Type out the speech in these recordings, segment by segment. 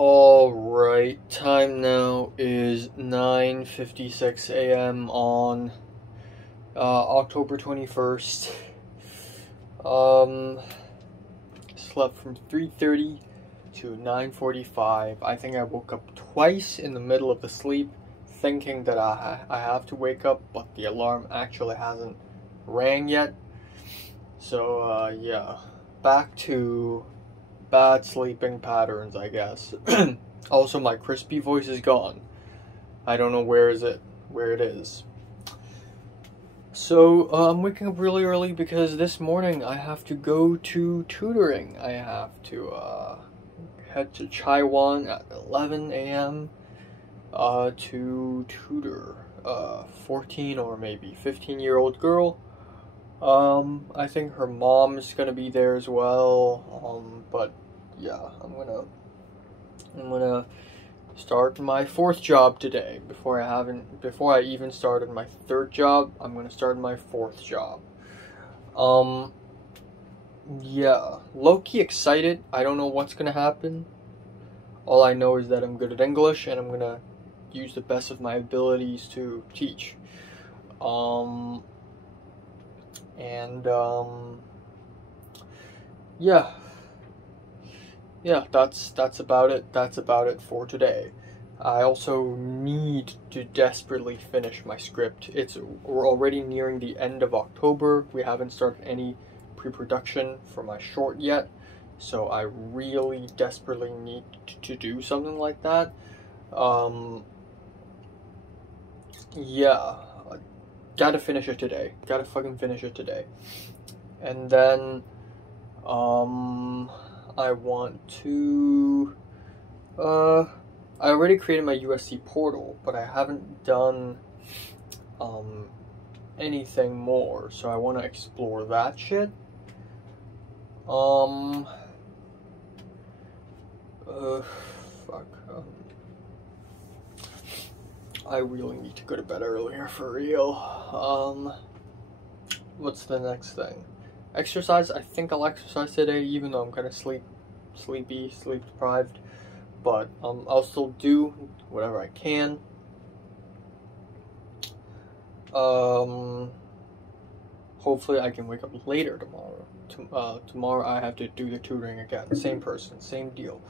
Alright, time now is 9:56 a.m. on October 21st. Slept from 3:30 to 9:45. I think I woke up twice in the middle of the sleep, thinking that I have to wake up, but the alarm actually hasn't rang yet. So, yeah, back to bad sleeping patterns, I guess. Also, my crispy voice is gone. I don't know where it is. So, I'm waking up really early because this morning I have to go to tutoring. I have to, head to Taiwan at 11 a.m. To tutor a 14 or maybe 15-year-old girl. I think her mom is gonna be there as well. But yeah, I'm gonna start my fourth job today. Before I even started my third job, I'm gonna start my fourth job. Yeah, low-key excited. I don't know what's gonna happen. All I know is that I'm good at English and I'm gonna use the best of my abilities to teach. Yeah, that's about it. That's about it for today. I also need to desperately finish my script. We're already nearing the end of October. We haven't started any pre-production for my short yet, so I really desperately need to do something like that. Yeah, gotta finish it today. Gotta fucking finish it today. And then, I want to, I already created my USC portal, but I haven't done, anything more, so I want to explore that shit. I really need to go to bed earlier, for real. What's the next thing? Exercise. I think I'll exercise today, even though I'm kind of sleep deprived. But I'll still do whatever I can. Hopefully I can wake up later tomorrow. Tomorrow I have to do the tutoring again. Same person, same deal.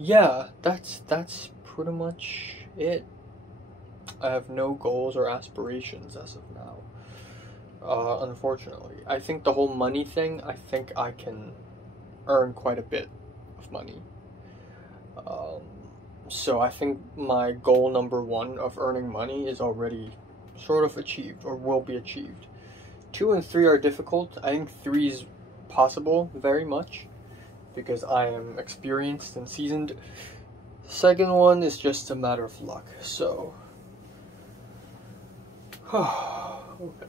Yeah, that's pretty much it. I have no goals or aspirations as of now. Unfortunately. I think the whole money thing, I think I can earn quite a bit of money. So I think my goal number 1 of earning money is already sort of achieved, or will be achieved. 2 and 3 are difficult. I think 3 is possible, very much, because I am experienced and seasoned. The second one is just a matter of luck, so... Okay.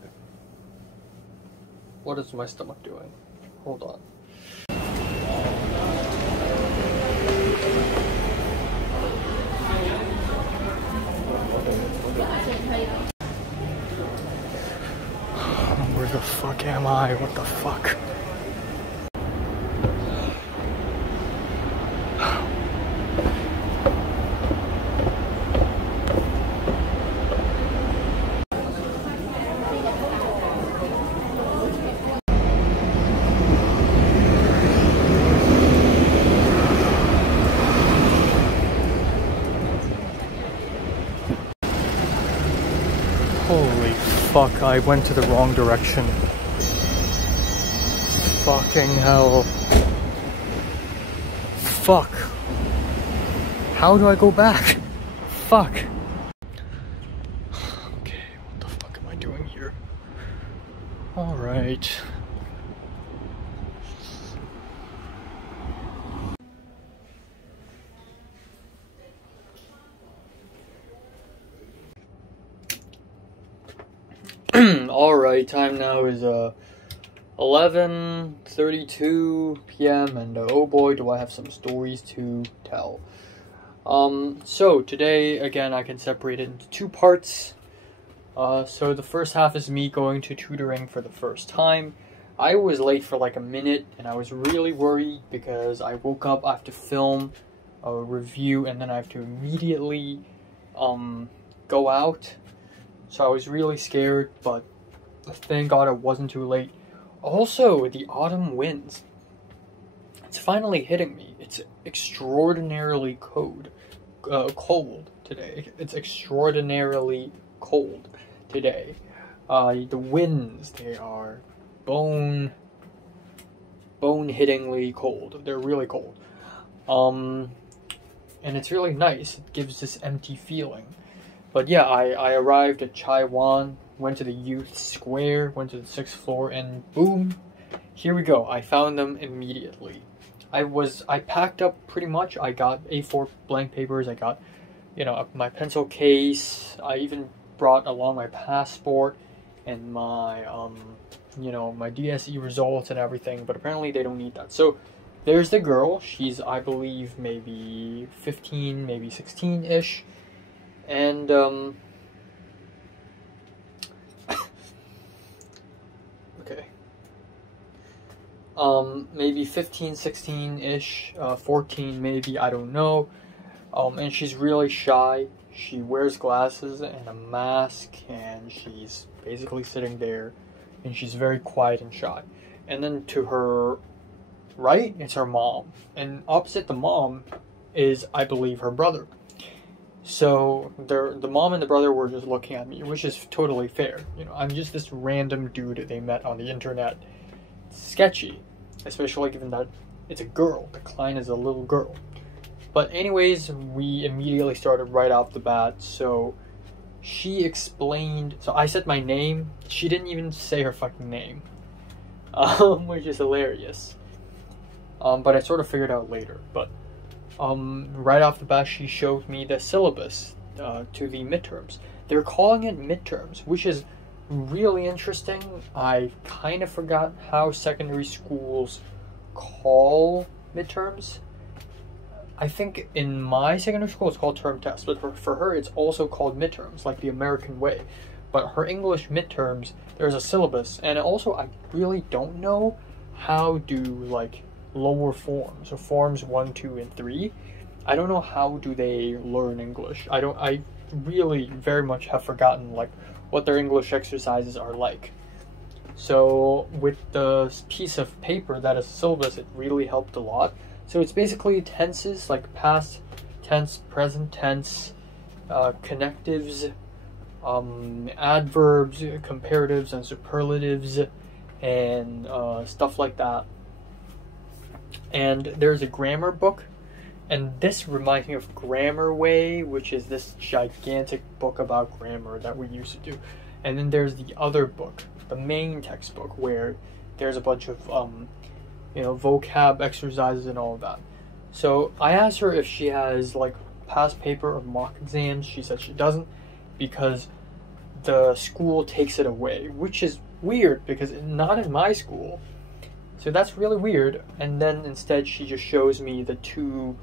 What is my stomach doing? Hold on. Where the fuck am I? What the fuck? Holy fuck, I went to the wrong direction. Fucking hell. Fuck. How do I go back? Fuck. Okay, what the fuck am I doing here? Alright. Alright, time now is 11:32 p.m. and oh boy, do I have some stories to tell. So today, again, I can separate it into 2 parts. So the first half is me going to tutoring for the first time. I was late for like a minute, and I was really worried because I woke up, I have to film a review, and then I have to immediately go out. So I was really scared, but thank God it wasn't too late. Also, the autumn winds. It's finally hitting me. It's extraordinarily cold today. It's extraordinarily cold today. The winds, they are bone-hittingly cold. They're really cold. And it's really nice. It gives this empty feeling. But yeah, I arrived at Taiwan, went to the youth square, went to the 6th floor, and boom, here we go. I found them immediately. I packed up pretty much. I got A4 blank papers. I got, my pencil case. I even brought along my passport and my, my DSE results and everything. But apparently they don't need that. So there's the girl. She's, I believe, maybe 15, maybe 16-ish. And, okay. Maybe 15, 16-ish, 14 maybe, I don't know. And she's really shy. She wears glasses and a mask, and she's basically sitting there, and she's very quiet and shy. And then to her right, it's her mom. And opposite the mom is, I believe, her brother. So the mom and the brother were just looking at me, which is totally fair. I'm just this random dude they met on the internet. It's sketchy, especially given that it's a girl. The client is a little girl. But anyways, we immediately started right off the bat. So she explained. So I said my name. She didn't even say her fucking name, which is hilarious. But I sort of figured out later. But right off the bat, she showed me the syllabus to the midterms. They're calling it midterms, which is really interesting. I kind of forgot how secondary schools call midterms. I think in my secondary school it's called term test, but for her it's also called midterms, like the American way. But her English midterms, there's a syllabus, and also I really don't know how do like lower forms, so forms 1, 2, and 3. I don't know how do they learn English. I really very much have forgotten like what their English exercises are like. So with the piece of paper that is a syllabus, it really helped a lot. So it's basically tenses, like past tense, present tense, connectives, adverbs, comparatives, and superlatives, and stuff like that. And there's a grammar book, and this reminds me of Grammar Way, which is this gigantic book about grammar that we used to do. And then there's the other book, the main textbook, where there's a bunch of vocab exercises and all of that. So I asked her if she has like past paper or mock exams. She said she doesn't, because the school takes it away, which is weird because not in my school. So that's really weird. And then instead she just shows me the two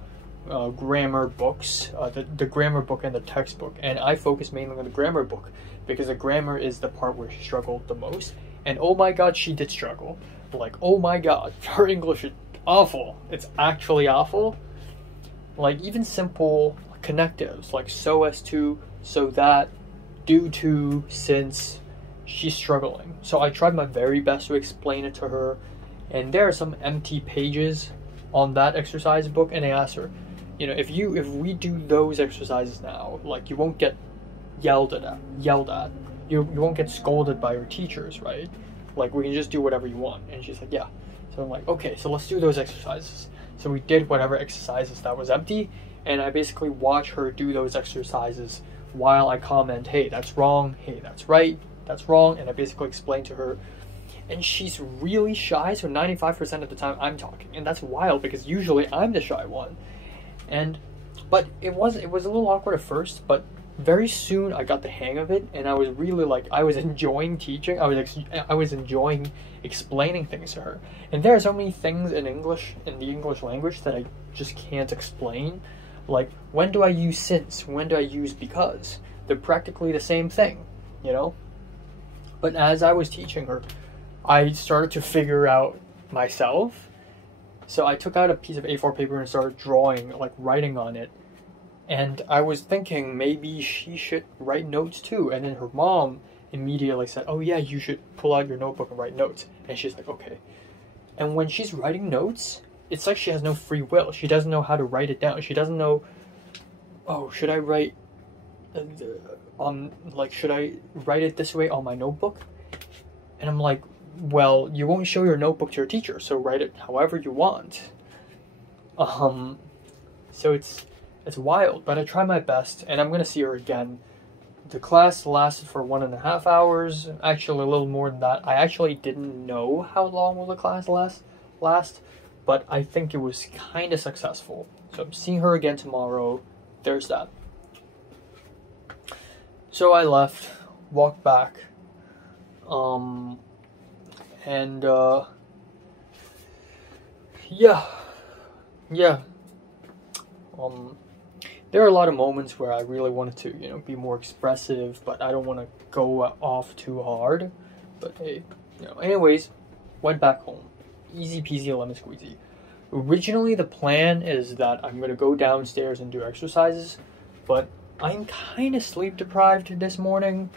grammar books, the grammar book and the textbook. And I focus mainly on the grammar book because the grammar is the part where she struggled the most. And oh my god, she did struggle. Like, oh my god, her English is awful. It's actually awful. Like, even simple connectives, like so as to, so that, due to, since, she's struggling. So I tried my very best to explain it to her. And there are some empty pages on that exercise book, and I asked her, if we do those exercises now, like, you won't get yelled at. You won't get scolded by your teachers, right? Like, we can just do whatever you want. And she's like, yeah. So I'm like, okay, so let's do those exercises. So we did whatever exercises that was empty, and I basically watch her do those exercises while I comment, hey, that's wrong, hey, that's right, that's wrong, and I basically explain to her. And she's really shy, so 95% of the time I'm talking. And that's wild, because usually I'm the shy one. But it was a little awkward at first, but very soon I got the hang of it, and I was really I was enjoying teaching. I was enjoying explaining things to her. And there are so many things in English, in the English language, that I just can't explain. Like, when do I use since? When do I use because? They're practically the same thing, But as I was teaching her, I started to figure out myself. So I took out a piece of A4 paper and started drawing, like writing on it. And I was thinking maybe she should write notes too. And then her mom immediately said, oh yeah, you should pull out your notebook and write notes. And she's like, okay. And when she's writing notes, it's like she has no free will. She doesn't know how to write it down. She doesn't know, oh, should I write should I write it this way on my notebook? And I'm like, well, you won't show your notebook to your teacher, so write it however you want. So it's wild, but I try my best, and I'm gonna see her again. The class lasted for 1.5 hours, actually a little more than that. I actually didn't know how long will the class last, but I think it was kind of successful. So I'm seeing her again tomorrow. There's that. So I left, walked back, yeah. There are a lot of moments where I really wanted to, be more expressive, but I don't want to go off too hard. But hey, anyways, went back home. Easy peasy lemon squeezy. Originally, the plan is that I'm going to go downstairs and do exercises, but I'm kind of sleep deprived this morning,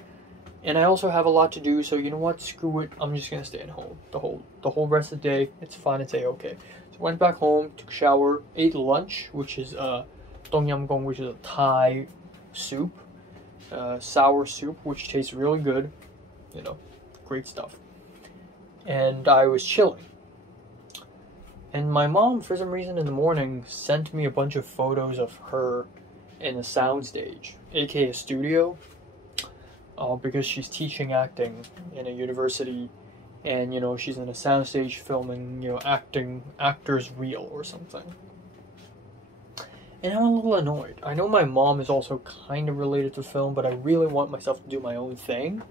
and I also have a lot to do, so you know what, screw it, I'm just going to stay at home the whole rest of the day. It's fine, it's a-okay. So went back home, took a shower, ate lunch, which is Tom Yum Gong, which is a Thai soup, sour soup, which tastes really good, great stuff. And I was chilling. And my mom, for some reason in the morning, sent me a bunch of photos of her in a soundstage, aka a studio, because she's teaching acting in a university, and she's in a soundstage filming, actors reel or something. And I'm a little annoyed. I know my mom is also kind of related to film, but I really want myself to do my own thing.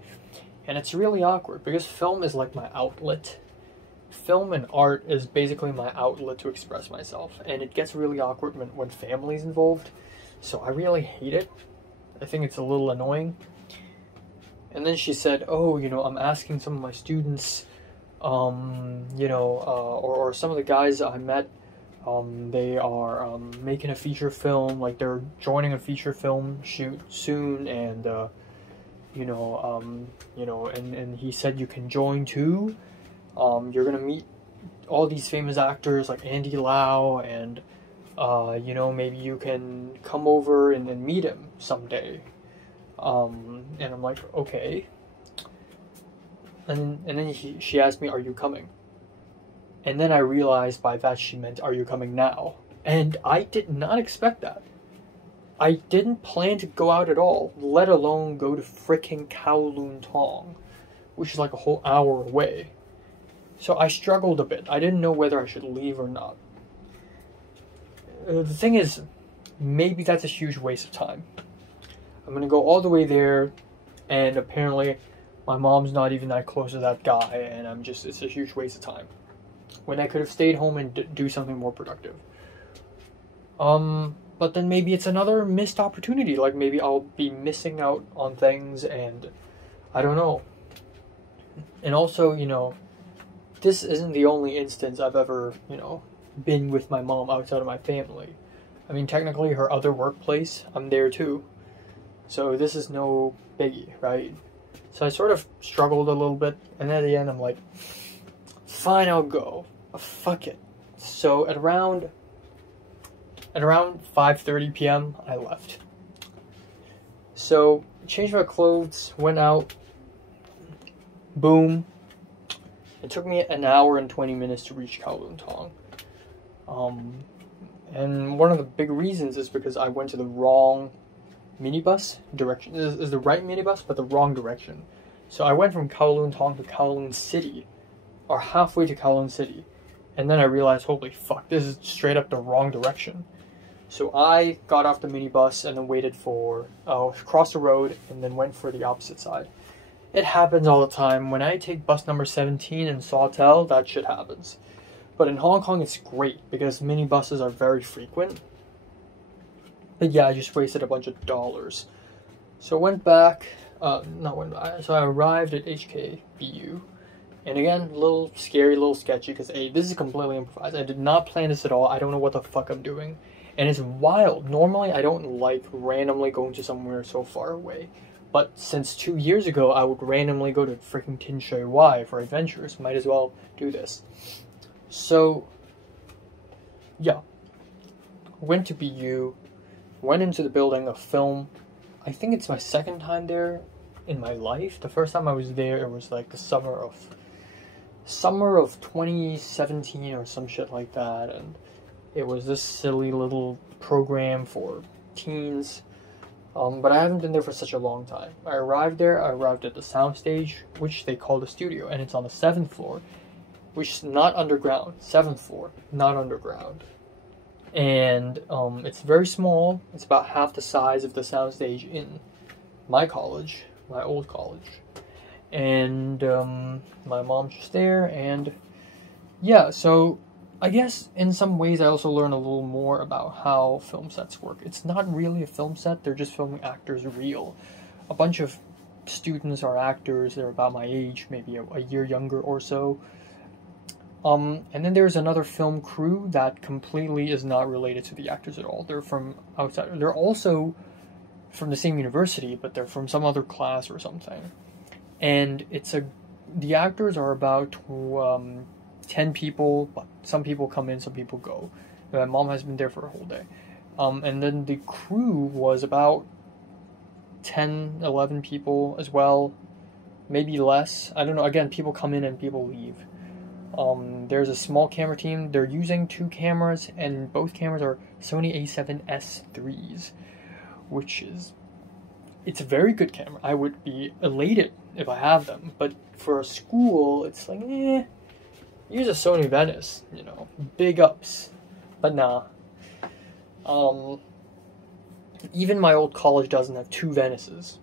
And it's really awkward because film is like my outlet. Film and art is basically my outlet to express myself. And it gets really awkward when family's involved. So I really hate it. I think it's a little annoying. And then she said, oh, I'm asking some of my students, or some of the guys I met, they are making a feature film, like they're joining a feature film shoot soon, and and he said you can join too. You're gonna meet all these famous actors like Andy Lau, and maybe you can come over and meet him someday. And I'm like, okay. And then she asked me, are you coming? And then I realized by that she meant, are you coming now? And I did not expect that. I didn't plan to go out at all, let alone go to fricking Kowloon Tong, which is like a whole hour away. So I struggled a bit. I didn't know whether I should leave or not. The thing is, maybe that's a huge waste of time. I'm gonna go all the way there, and apparently my mom's not even that close to that guy, and it's a huge waste of time. When I could have stayed home and do something more productive. But then maybe it's another missed opportunity. Like maybe I'll be missing out on things, and I don't know. And also, this isn't the only instance I've ever, been with my mom outside of my family. I mean, technically her other workplace, I'm there too. So this is no biggie, right? So I sort of struggled a little bit, and at the end I'm like, fine, I'll go. Fuck it. So at around 5:30 p.m. I left. So changed my clothes, went out, boom. It took me an hour and 20 minutes to reach Kowloon Tong. And one of the big reasons is because I went to the wrong minibus direction. Is the right minibus, but the wrong direction. So I went from Kowloon Tong to Kowloon City, or halfway to Kowloon City. And then I realized, holy fuck, this is straight up the wrong direction. So I got off the minibus and then waited crossed the road and then went for the opposite side. It happens all the time. When I take bus number 17 in Sawtell, that shit happens. But in Hong Kong, it's great because minibuses are very frequent. But yeah, I just wasted a bunch of dollars. So I went back, so I arrived at HKBU, And again, a little scary, a little sketchy, because this is completely improvised. I did not plan this at all. I don't know what the fuck I'm doing. And it's wild. Normally, I don't like randomly going to somewhere so far away. But since 2 years ago, I would randomly go to freaking Tinshui Y for adventures. Might as well do this. So, yeah. Went to BU. Went into the building of film. I think it's my second time there in my life. The first time I was there, it was like the summer of 2017 or some shit like that, and it was this silly little program for teens. But I haven't been there for such a long time. I arrived at the soundstage, which they call the studio, and it's on the 7th floor, which is not underground. 7th floor, not underground. And it's very small. It's about half the size of the soundstage in my college, my old college. And my mom's just there, and yeah, so I guess in some ways I also learn a little more about how film sets work. It's not really a film set, they're just filming actors real. A bunch of students are actors, they're about my age, maybe a year younger or so. And then there's another film crew that completely is not related to the actors at all. They're from outside. They're also from the same university, but they're from some other class or something. And the actors are about 10 people, but some people come in, some people go. My mom has been there for a whole day. And then the crew was about 10, 11 people as well, maybe less. I don't know. Again, people come in and people leave. There's a small camera team. They're using 2 cameras, and both cameras are Sony A7S IIIs, which is, it's a very good camera. I would be elated if I have them, but for a school, it's like, use a Sony Venice, you know, big ups, but nah. Even my old college doesn't have 2 Venices,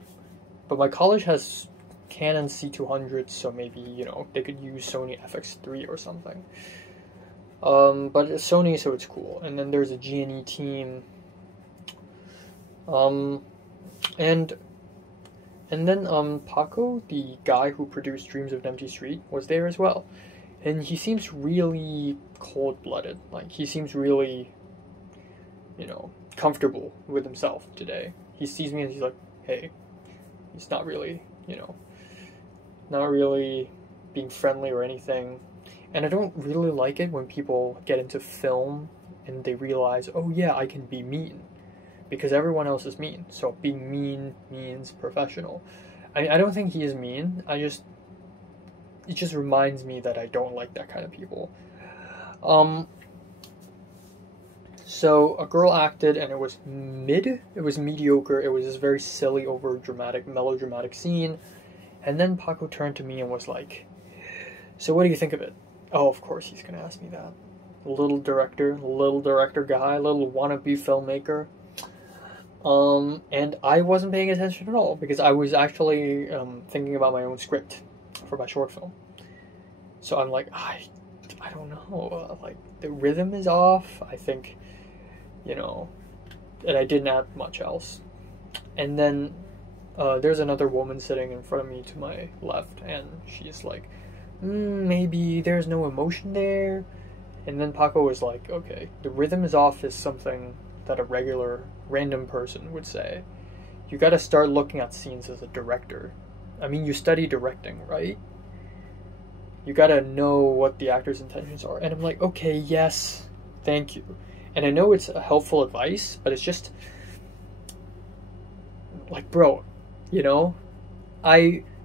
but my college has Canon C200, so maybe, you know, they could use Sony FX3 or something. But it's Sony, so it's cool. And then there's a G&E team. And then Paco, the guy who produced Dreams of an Empty Street, was there as well. And he seems really cold-blooded. Like, he seems really, you know, comfortable with himself today. He sees me and he's like, hey. He's not really, you know, not really being friendly or anything. And I don't really like it when people get into film and they realize, oh yeah, I can be mean. Because everyone else is mean. So being mean means professional. I don't think he is mean. It just reminds me that I don't like that kind of people. So a girl acted and it was mediocre. It was this very silly, melodramatic scene. And then Paco turned to me and was like, so what do you think of it? Oh, of course he's gonna ask me that. Little director guy, little wannabe filmmaker. And I wasn't paying attention at all because I was actually thinking about my own script for my short film. So I'm like, I don't know, like the rhythm is off, I think, you know, and I didn't add much else. And then there's another woman sitting in front of me to my left, and she's like, maybe there's no emotion there. And then Paco was like, okay, the rhythm is off is something that a regular random person would say. You gotta start looking at scenes as a director. I mean, you study directing, right? You gotta know what the actor's intentions are. And I'm like, okay, yes, thank you. And I know it's a helpful advice, but it's just like, bro, you know,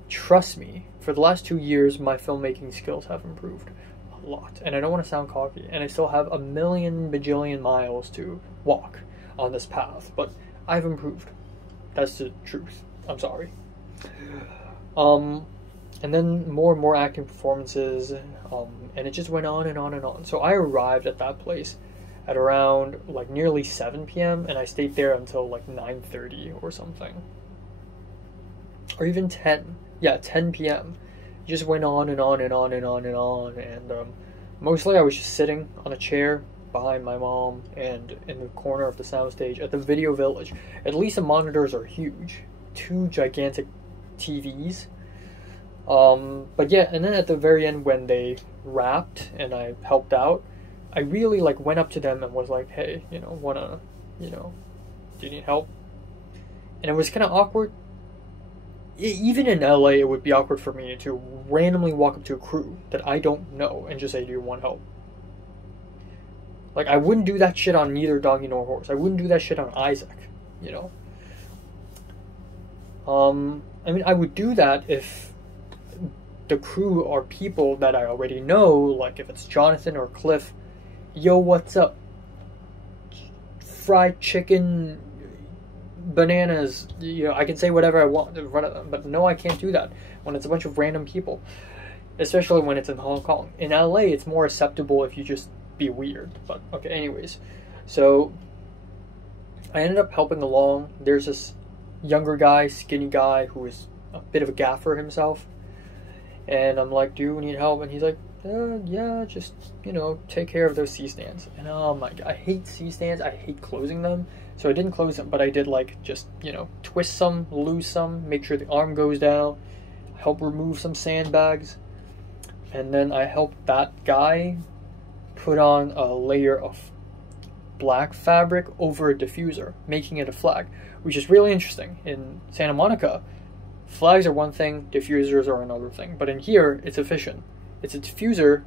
trust me, for the last 2 years, my filmmaking skills have improved a lot. And I don't want to sound cocky, and I still have a million bajillion miles to walk on this path, but I've improved. That's the truth. I'm sorry. And then more and more acting performances, and it just went on and on and on. So I arrived at that place at around like nearly 7 p.m. and I stayed there until like 9:30 or something. Or even 10. Yeah, 10 p.m. It just went on and on and on and on and on. And mostly I was just sitting on a chair behind my mom and in the corner of the soundstage at the Video Village. At least the monitors are huge. 2 gigantic TVs. But yeah, and then at the very end when they wrapped and I helped out, I really like went up to them and was like, hey, wanna, do you need help? And it was kind of awkward. Even in LA, it would be awkward for me to randomly walk up to a crew that I don't know and just say, do you want help? Like, I wouldn't do that shit on neither doggy nor horse. I wouldn't do that shit on Isaac, I mean, I would do that if the crew are people that I already know, like if it's Jonathan or Cliff. Yo, what's up? Fried chicken, bananas. I can say whatever I want in front of them, but no, I can't do that when it's a bunch of random people, especially when it's in Hong Kong. In LA, it's more acceptable if you just be weird. But okay, anyways, so I ended up helping along. There's this younger guy, skinny guy, who is a bit of a gaffer himself, and I'm like, do you need help? And he's like, yeah, just take care of those C-stands. And oh my god, I hate C-stands. I hate closing them. So I didn't close them, but I did like just twist some, lose some, make sure the arm goes down, help remove some sandbags, and then I helped that guy put on a layer of black fabric over a diffuser, making it a flag, which is really interesting. In Santa Monica, flags are one thing, diffusers are another thing, but in here it's efficient. It's a diffuser,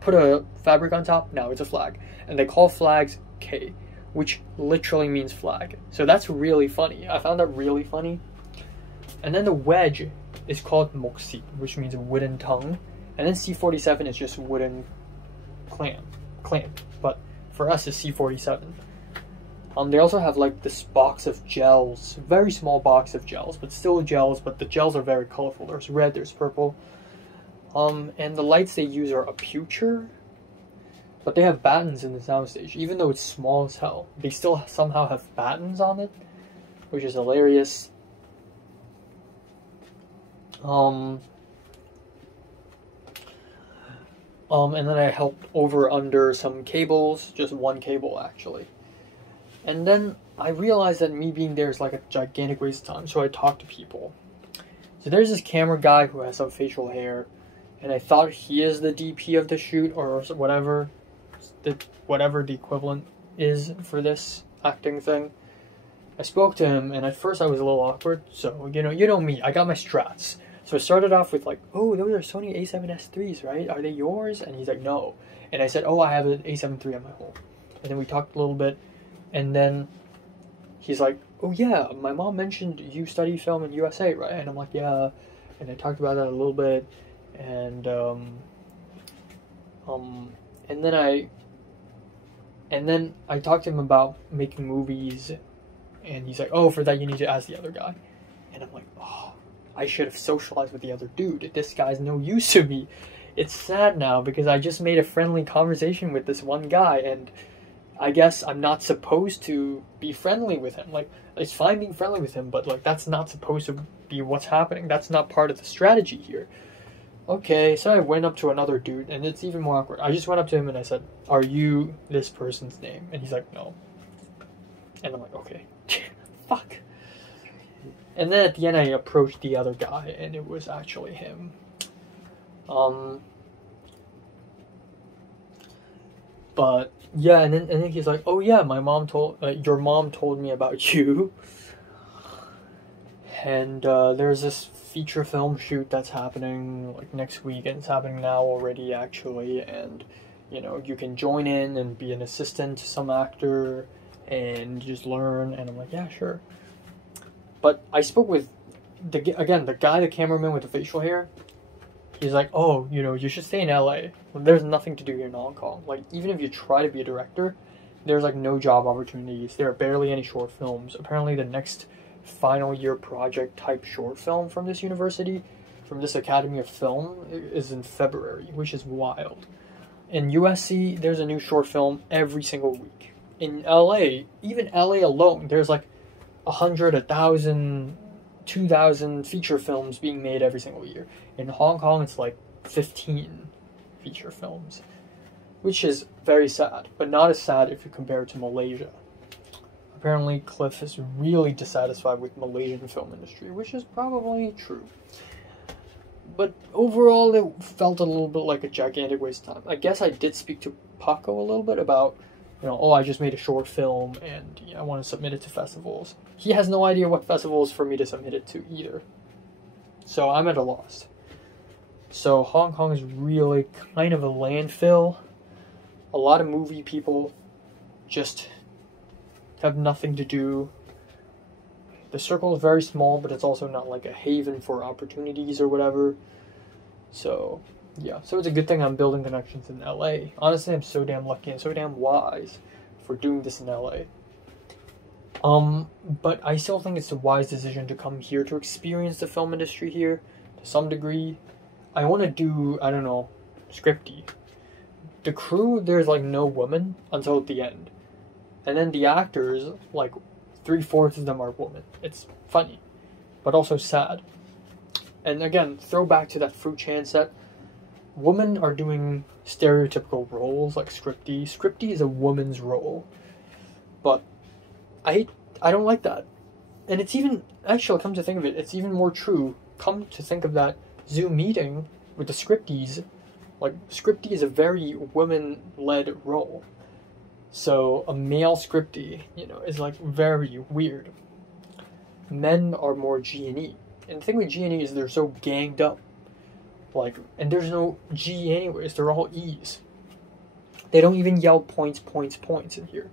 put a fabric on top, now it's a flag. And they call flags K, which literally means flag. So that's really funny. I found that really funny. And then the wedge is called moksi, which means wooden tongue. And then C47 is just wooden clamp. But for us, it's C47. They also have like this box of gels, very small box of gels, but still gels, but the gels are very colorful. There's red, there's purple. And the lights they use are a Aputure, but they have battens in the soundstage. Even though it's small as hell, they still somehow have battens on it, which is hilarious. And then I helped over under some cables, just one cable actually. And then I realized that me being there is like a gigantic waste of time, so I talked to people. So there's this camera guy who has some facial hair, and I thought he is the DP of the shoot, or whatever the equivalent is for this acting thing. I spoke to him, and at first I was a little awkward, so you know me, I got my strats. So I started off with like, oh, those are Sony A7S IIIs, right? Are they yours? And he's like, no. And I said, oh, I have an A7 III at my home. And then we talked a little bit, and then he's like, oh yeah, my mom mentioned you study film in USA, right? And I'm like, yeah. And I talked about that a little bit, and then I talked to him about making movies, and he's like, oh, for that you need to ask the other guy. And I'm like, oh, I should have socialized with the other dude. This guy's no use to me. It's sad now because I just made a friendly conversation with this one guy, and I guess I'm not supposed to be friendly with him. Like, it's fine being friendly with him, but like that's not supposed to be what's happening. That's not part of the strategy here. Okay, so I went up to another dude, and it's even more awkward. I just went up to him and I said, are you this person's name? And he's like, no. And I'm like, okay. Fuck. And then at the end I approached the other guy, and it was actually him. But yeah, and then he's like, oh yeah, my mom told, your mom told me about you. And there's this feature film shoot that's happening like next week, and it's happening now already actually, and you can join in and be an assistant to some actor and just learn. And I'm like, yeah, sure. But I spoke with the guy, the cameraman with the facial hair. He's like, oh, you should stay in LA. There's nothing to do here in Hong Kong. Like, even if you try to be a director, there's like no job opportunities. There are barely any short films. Apparently the next final year project type short film from this university, from this Academy of Film, is in February, which is wild. In USC, there's a new short film every single week. In LA, even LA alone, there's like 100, 1,000, 2,000 feature films being made every single year. In Hong Kong, it's like 15 feature films, which is very sad, but not as sad if you compare it to Malaysia. Apparently, Cliff is really dissatisfied with Malaysian film industry, which is probably true. But overall, it felt a little bit like a gigantic waste of time. I guess I did speak to Paco a little bit about, you know, oh, I just made a short film and I want to submit it to festivals. He has no idea what festivals for me to submit it to either. So I'm at a loss. So Hong Kong is really kind of a landfill. A lot of movie people just have nothing to do. The circle is very small, but it's also not like a haven for opportunities or whatever. So, yeah. So it's a good thing I'm building connections in LA. Honestly, I'm so damn lucky and so damn wise for doing this in LA. But I still think it's a wise decision to come here to experience the film industry here to some degree. I want to do, I don't know, scripty. The crew, there's like no women until the end. And then the actors, like 3/4 of them are women. It's funny, but also sad. And again, throw back to that Fruit Chan set. Women are doing stereotypical roles like scripty. Scripty is a woman's role. But I don't like that. And it's even, actually, come to think of it, it's even more true. Come to think of that Zoom meeting with the scripties. Like, scripty is a very women-led role. So, a male scripty, you know, is like very weird. Men are more G&E. And the thing with G&E is they're so ganged up. Like, and there's no G anyways, they're all E's. They don't even yell points in here.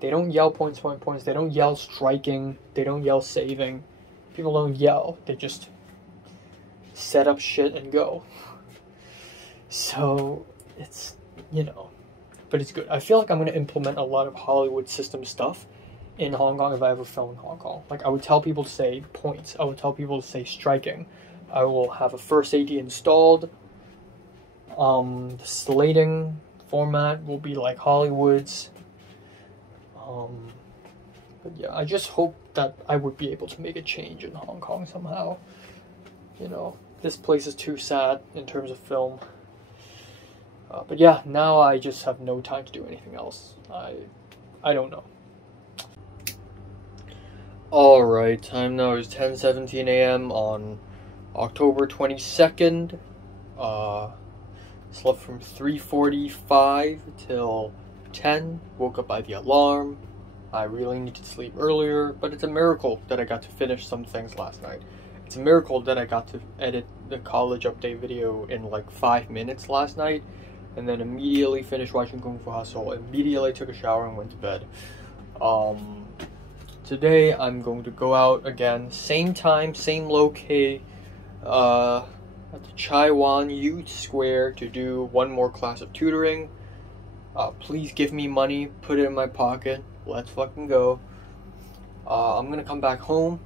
They don't yell points. They don't yell striking. They don't yell saving. People don't yell. They just set up shit and go. So, it's, you know, but it's good. I feel like I'm going to implement a lot of Hollywood system stuff in Hong Kong if I ever film in Hong Kong. Like, I would tell people to say points. I would tell people to say striking. I will have a first AD installed. The slating format will be like Hollywood's. But yeah, I just hope that I would be able to make a change in Hong Kong somehow. You know, this place is too sad in terms of film. But yeah, now I just have no time to do anything else. I don't know. Alright, time now is 10:17 a.m. on October 22nd. Slept from 3:45 till 10. Woke up by the alarm. I really needed to sleep earlier, but it's a miracle that I got to finish some things last night. It's a miracle that I got to edit the college update video in like 5 minutes last night, and then immediately finished watching Kung Fu Hustle, immediately took a shower and went to bed. Today I'm going to go out again, same time, same locale, at the Chaiwan Youth Square to do one more class of tutoring. Please give me money, put it in my pocket, let's fucking go. I'm gonna come back home,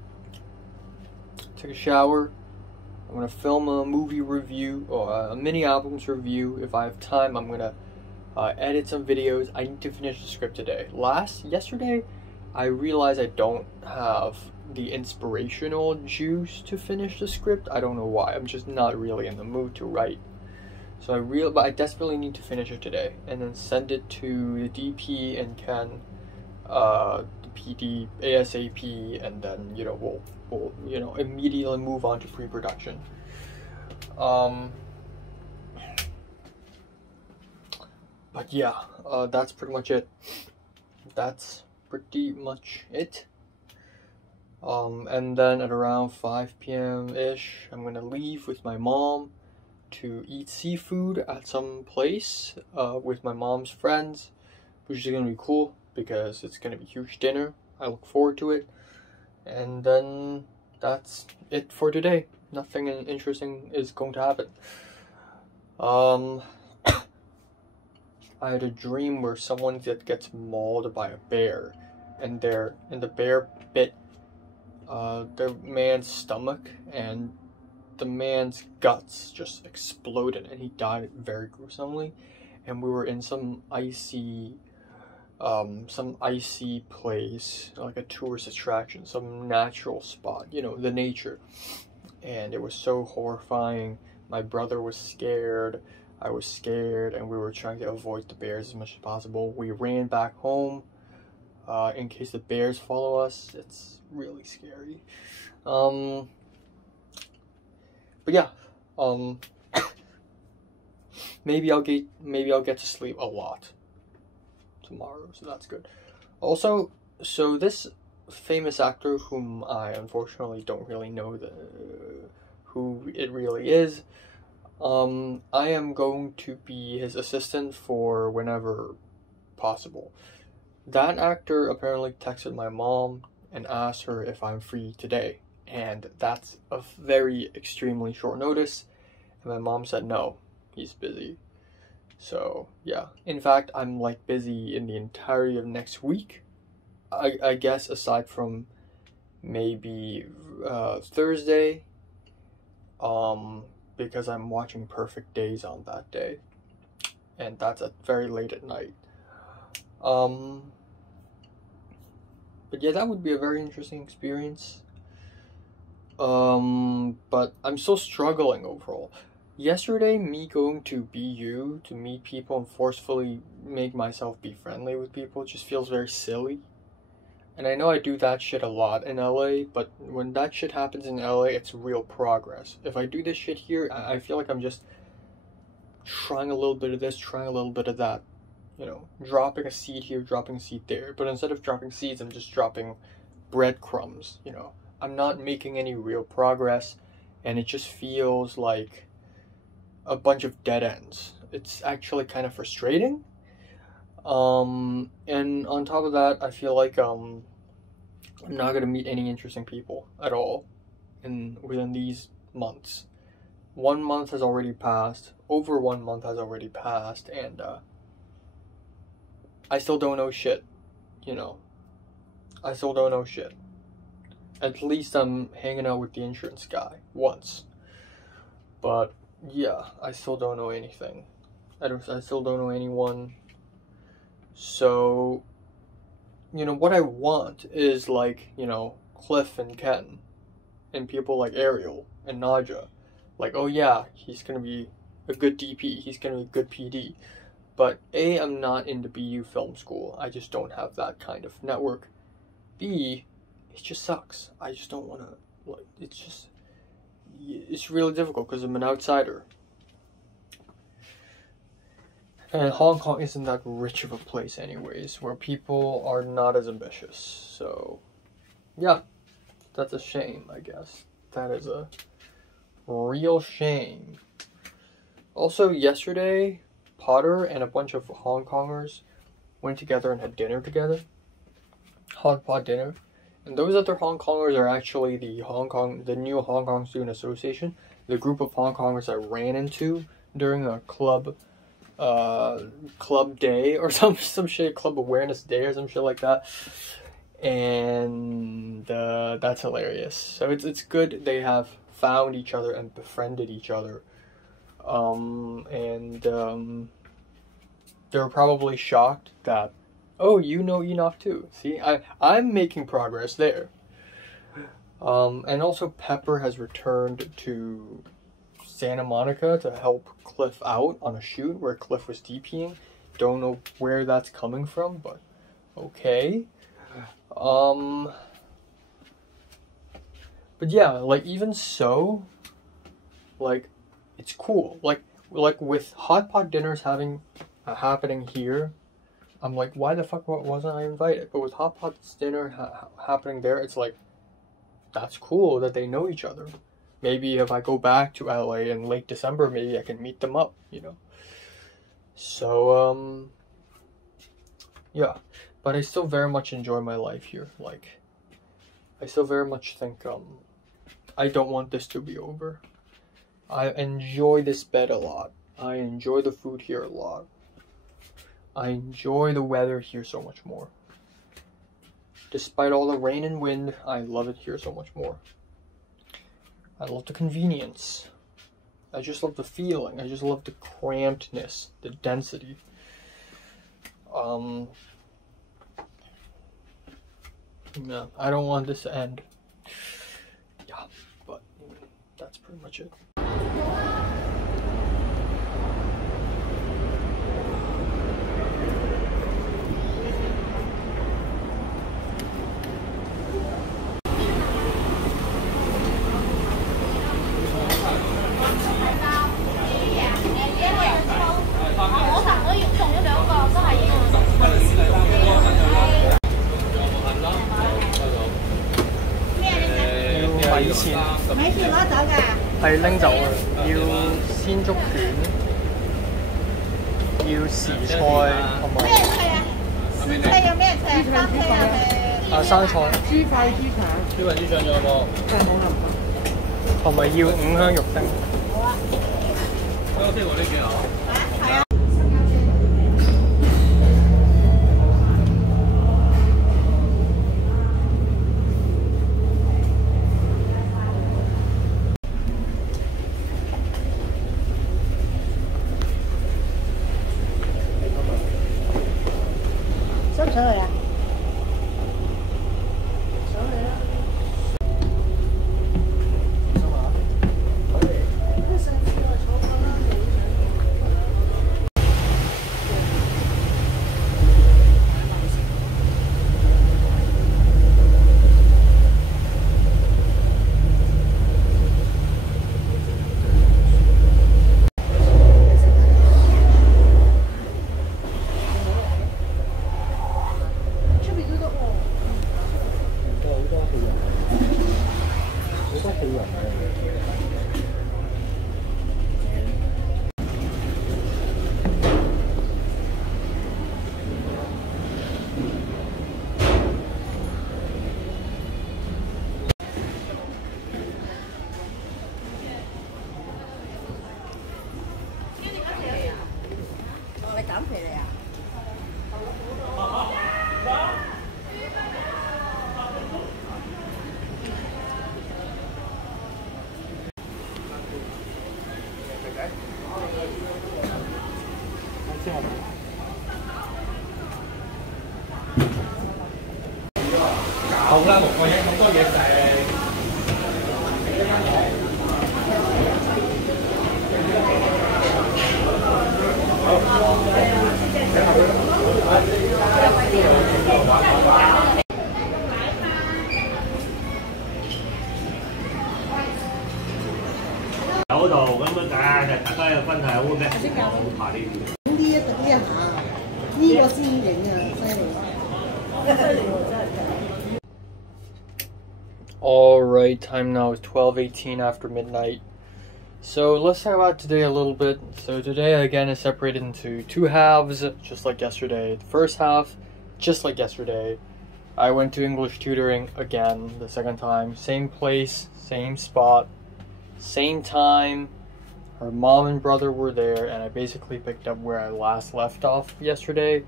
take a shower, I'm gonna film a movie review, or a mini albums review. If I have time, I'm gonna edit some videos. I need to finish the script today. Yesterday, I realized I don't have the inspirational juice to finish the script. I don't know why, I'm just not really in the mood to write. So but I desperately need to finish it today, and then send it to the DP and Ken, the PD ASAP, and then, you know, we'll you know, immediately move on to pre-production. But yeah, that's pretty much it. And then at around 5 p.m. ish, I'm gonna leave with my mom to eat seafood at some place with my mom's friends, which is gonna be cool because it's gonna be a huge dinner. I look forward to it. And then that's it for today. Nothing interesting is going to happen. I had a dream where someone gets mauled by a bear, and the bear bit the man's stomach, and the man's guts just exploded and he died very gruesomely. And we were in some icy place, like a tourist attraction, some natural spot, you know, the nature. And it was so horrifying. My brother was scared, I was scared, and we were trying to avoid the bears as much as possible. We ran back home in case the bears follow us. It's really scary. But yeah, Um, maybe I'll get to sleep a lot tomorrow, so that's good. Also, so this famous actor, whom I unfortunately don't really know who it really is, I am going to be his assistant for whenever possible. That actor apparently texted my mom and asked her if I'm free today, and that's a very extremely short notice, and my mom said no, he's busy. So yeah, in fact, I'm like busy in the entirety of next week, I guess, aside from maybe Thursday, because I'm watching Perfect Days on that day, and that's at very late at night. But yeah, that would be a very interesting experience. But I'm still struggling overall. Yesterday, me going to BU to meet people and forcefully make myself be friendly with people just feels very silly. And I know I do that shit a lot in LA, but when that shit happens in LA, it's real progress. If I do this shit here, I feel like I'm just trying a little bit of this, trying a little bit of that. You know, dropping a seed here, dropping a seed there. But instead of dropping seeds, I'm just dropping breadcrumbs, you know. I'm not making any real progress, and it just feels like a bunch of dead ends. It's actually kind of frustrating. And on top of that, I feel like I'm not gonna meet any interesting people at all within these months. 1 month has already passed. Over 1 month has already passed, and I still don't know shit. You know, I still don't know shit. At least I'm hanging out with the insurance guy once. But yeah, I still don't know anything. I still don't know anyone. So, you know, what I want is like, you know, Cliff and Ken and people like Ariel and Naja. Like, oh yeah, he's gonna be a good DP, he's gonna be a good PD. But A, I'm not in the BU film school. I just don't have that kind of network. B, it just sucks. I just don't want to, like, it's really difficult because I'm an outsider. And Hong Kong isn't that rich of a place anyways, where people are not as ambitious. So, yeah, that's a shame, I guess. That is a real shame. Also, yesterday, Potter and a bunch of Hong Kongers went together and had dinner together. Hot pot dinner. And those other Hong Kongers are actually the new Hong Kong Student Association, the group of Hong Kongers I ran into during a club day or some shit, club awareness day or some shit like that. And that's hilarious. So it's good they have found each other and befriended each other. They're probably shocked that, oh, you know Enoch too. See, I'm making progress there. And also Pepper has returned to Santa Monica to help Cliff out on a shoot where Cliff was DPing. Don't know where that's coming from, but okay. But yeah, like, even so, like, it's cool. Like with hot pot dinners happening here, I'm like, why the fuck wasn't I invited? But with hot pot dinner happening there, it's like, that's cool that they know each other. Maybe if I go back to LA in late December, maybe I can meet them up, you know. So yeah, but I still very much enjoy my life here. Like, I still very much think I don't want this to be over. I enjoy this bed a lot. I enjoy the food here a lot. I enjoy the weather here so much more. Despite all the rain and wind, I love it here so much more. I love the convenience. I just love the feeling. I just love the crampedness, the density. Yeah, I don't want this to end. Yeah, but that's pretty much it. 係拎走嘅，要鮮竹卷，要時菜同埋咩菜有咩菜？生菜係咪？生菜。豬肺豬腸。豬肺豬腸仲有冇？冇啦。同埋要五香肉丁。好啊。嗰啲我呢幾好。係啊。想唔想去啊？想去啦。你減肥嚟啊？好啦，6個嘢咁多嘢食。有度咁樣㗎，大家有分係好嘅。我識教好爬呢啲。呢一下，呢個先影啊，犀利！犀利喎，真係。Alright, time now is 12:18 after midnight. So let's talk about today a little bit. So today again is separated into two halves, just like yesterday. The first half, just like yesterday, I went to English tutoring again the second time. Same place, same spot, same time. Her mom and brother were there, and I basically picked up where I last left off yesterday.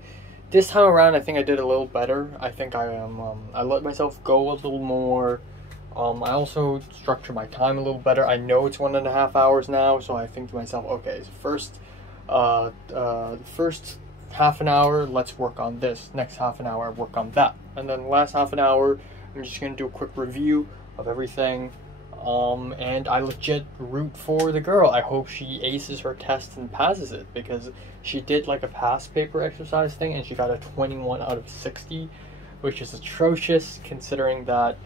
This time around, I think I did a little better. I think I let myself go a little more. I also structure my time a little better. I know it's 1.5 hours now, so I think to myself, okay, so first half an hour, let's work on this. Next half an hour, work on that. And then last half an hour, I'm just going to do a quick review of everything. And I legit root for the girl. I hope she aces her test and passes it, because she did like a past paper exercise thing and she got a 21 out of 60, which is atrocious considering that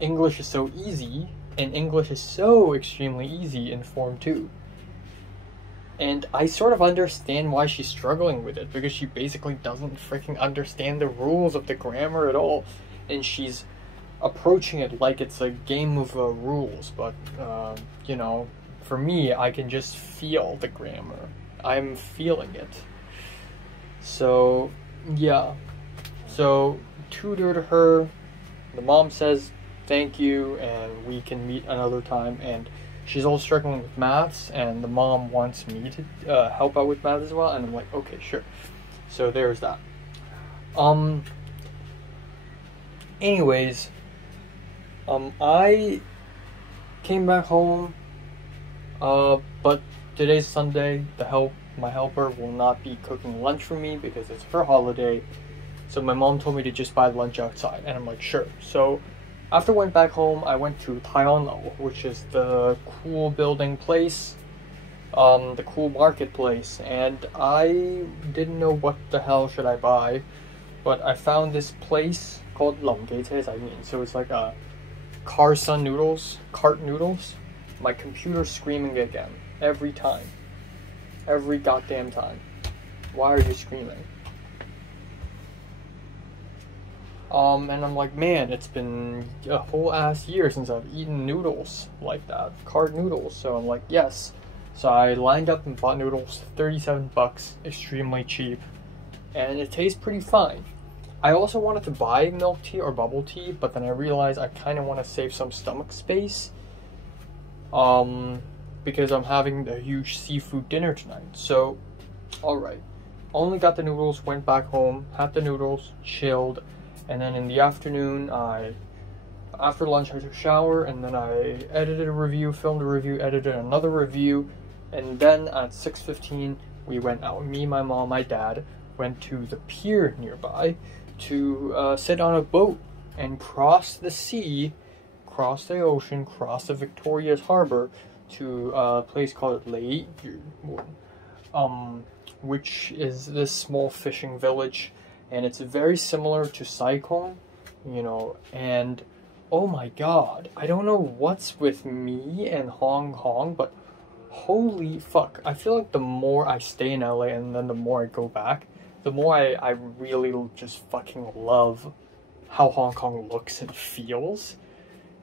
English is so easy, and English is so extremely easy in Form 2. And I sort of understand why she's struggling with it, because she basically doesn't freaking understand the rules of the grammar at all. And she's approaching it like it's a game of rules, but, you know, for me, I can just feel the grammar. I'm feeling it. So, yeah. So, tutored her. The mom says, thank you, and we can meet another time. And she's all struggling with maths, and the mom wants me to help out with math as well, and I'm like, okay, sure. So there's that. Anyways, I came back home, but today's Sunday. My helper will not be cooking lunch for me because it's her holiday. So my mom told me to just buy lunch outside, and I'm like, sure. So after I went back home, I went to Taiyonlo, which is the cool building place, the cool marketplace, and I didn't know what the hell should I buy, but I found this place called 臨記車仔麵. So it's like a cart noodles. My computer's screaming again, every time. Every goddamn time. Why are you screaming? And I'm like, man, it's been a whole ass year since I've eaten noodles like that, card noodles. So I'm like, yes. So I lined up and bought noodles, 37 bucks, extremely cheap, and it tastes pretty fine. I also wanted to buy milk tea or bubble tea, but then I realized I kind of want to save some stomach space, because I'm having a huge seafood dinner tonight. So, alright. Only got the noodles, went back home, had the noodles, chilled, and then in the afternoon, after lunch I took a shower, and then I edited a review, filmed a review, edited another review, and then at 6:15 we went out. Me, my mom, my dad went to the pier nearby to sit on a boat and cross the sea, cross the ocean, cross the Victoria's Harbor to a place called Lei Yun, which is this small fishing village, and it's very similar to Saikong, you know, and oh my god, I don't know what's with me and Hong Kong, but holy fuck, I feel like the more I stay in LA and then the more I go back, the more I really just fucking love how Hong Kong looks and feels.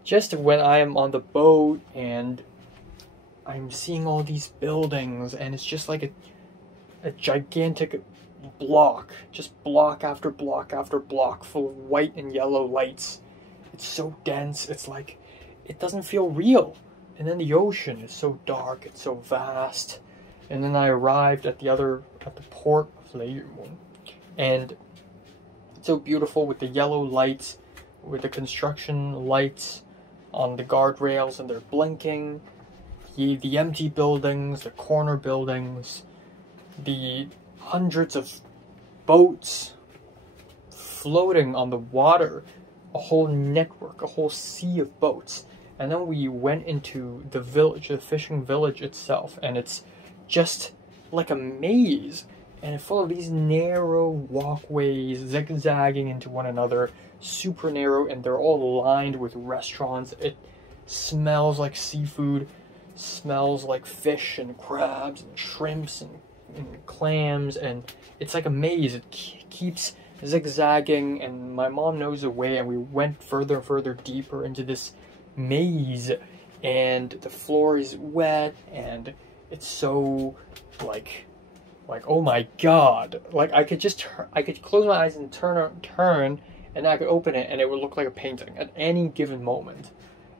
Just when I am on the boat and I'm seeing all these buildings, and it's just like a gigantic block, just block after block after block full of white and yellow lights. It's so dense, it's like, it doesn't feel real. And then the ocean is so dark, it's so vast. And then I arrived at the port of Lei Yun, and it's so beautiful with the yellow lights, with the construction lights on the guardrails, and they're blinking. The empty buildings, the corner buildings, the hundreds of boats floating on the water, a whole network, a whole sea of boats. And then we went into the village, the fishing village itself, and it's just like a maze, and it's full of these narrow walkways zigzagging into one another, super narrow, and they're all lined with restaurants. It smells like seafood, smells like fish and crabs and shrimps and clams, and it's like a maze. It keeps zigzagging, and my mom knows the way, and we went further and further deeper into this maze, and the floor is wet, and it's so like oh my god, like I could close my eyes and turn and I could open it and it would look like a painting at any given moment.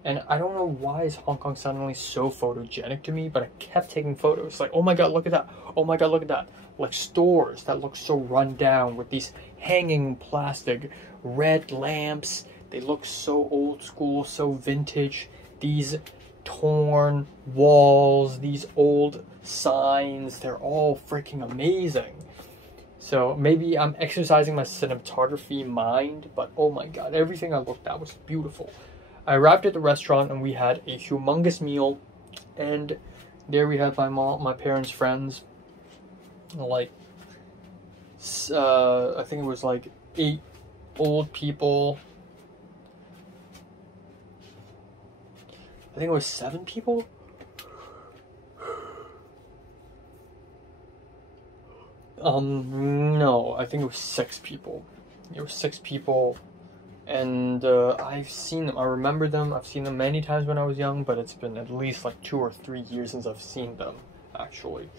And I don't know why is Hong Kong suddenly so photogenic to me, but I kept taking photos. Like, oh my god, look at that. Oh my god, look at that. Like stores that look so run down with these hanging plastic red lamps. They look so old school, so vintage. These torn walls, these old signs, they're all freaking amazing. So maybe I'm exercising my cinematography mind, but oh my god, everything I looked at was beautiful. I arrived at the restaurant and we had a humongous meal, and there we had my mom, my parents' friends, like, I think it was like 8 old people. I think it was 7 people. No, I think it was 6 people. It was 6 people, and I've seen them. I remember them. I've seen them many times when I was young, but it's been at least like 2 or 3 years since I've seen them, actually.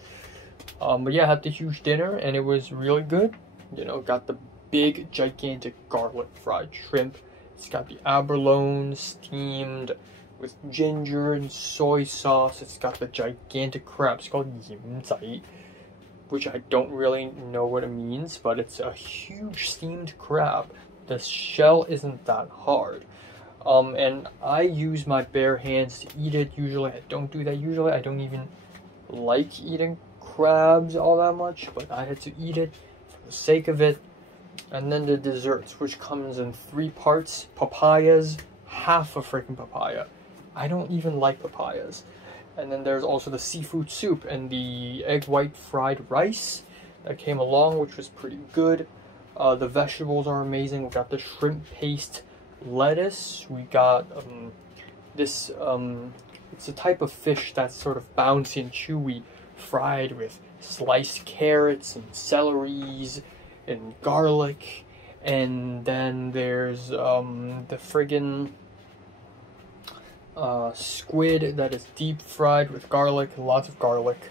But yeah, I had the huge dinner, and it was really good. You know, got the big, gigantic garlic fried shrimp. It's got the abalone steamed with ginger and soy sauce. It's got the gigantic crab. It's called yim zai, which I don't really know what it means, but it's a huge steamed crab. The shell isn't that hard. And I use my bare hands to eat it. Usually I don't do that. Usually I don't even like eating crabs all that much, but I had to eat it for the sake of it. And then the desserts, which comes in 3 parts. Papayas, half a freaking papaya. I don't even like papayas. And then there's also the seafood soup and the egg white fried rice that came along, which was pretty good. The vegetables are amazing. We got the shrimp paste lettuce. We got it's a type of fish that's sort of bouncy and chewy, fried with sliced carrots and celeries and garlic. And then there's the friggin' squid that is deep fried with garlic, lots of garlic,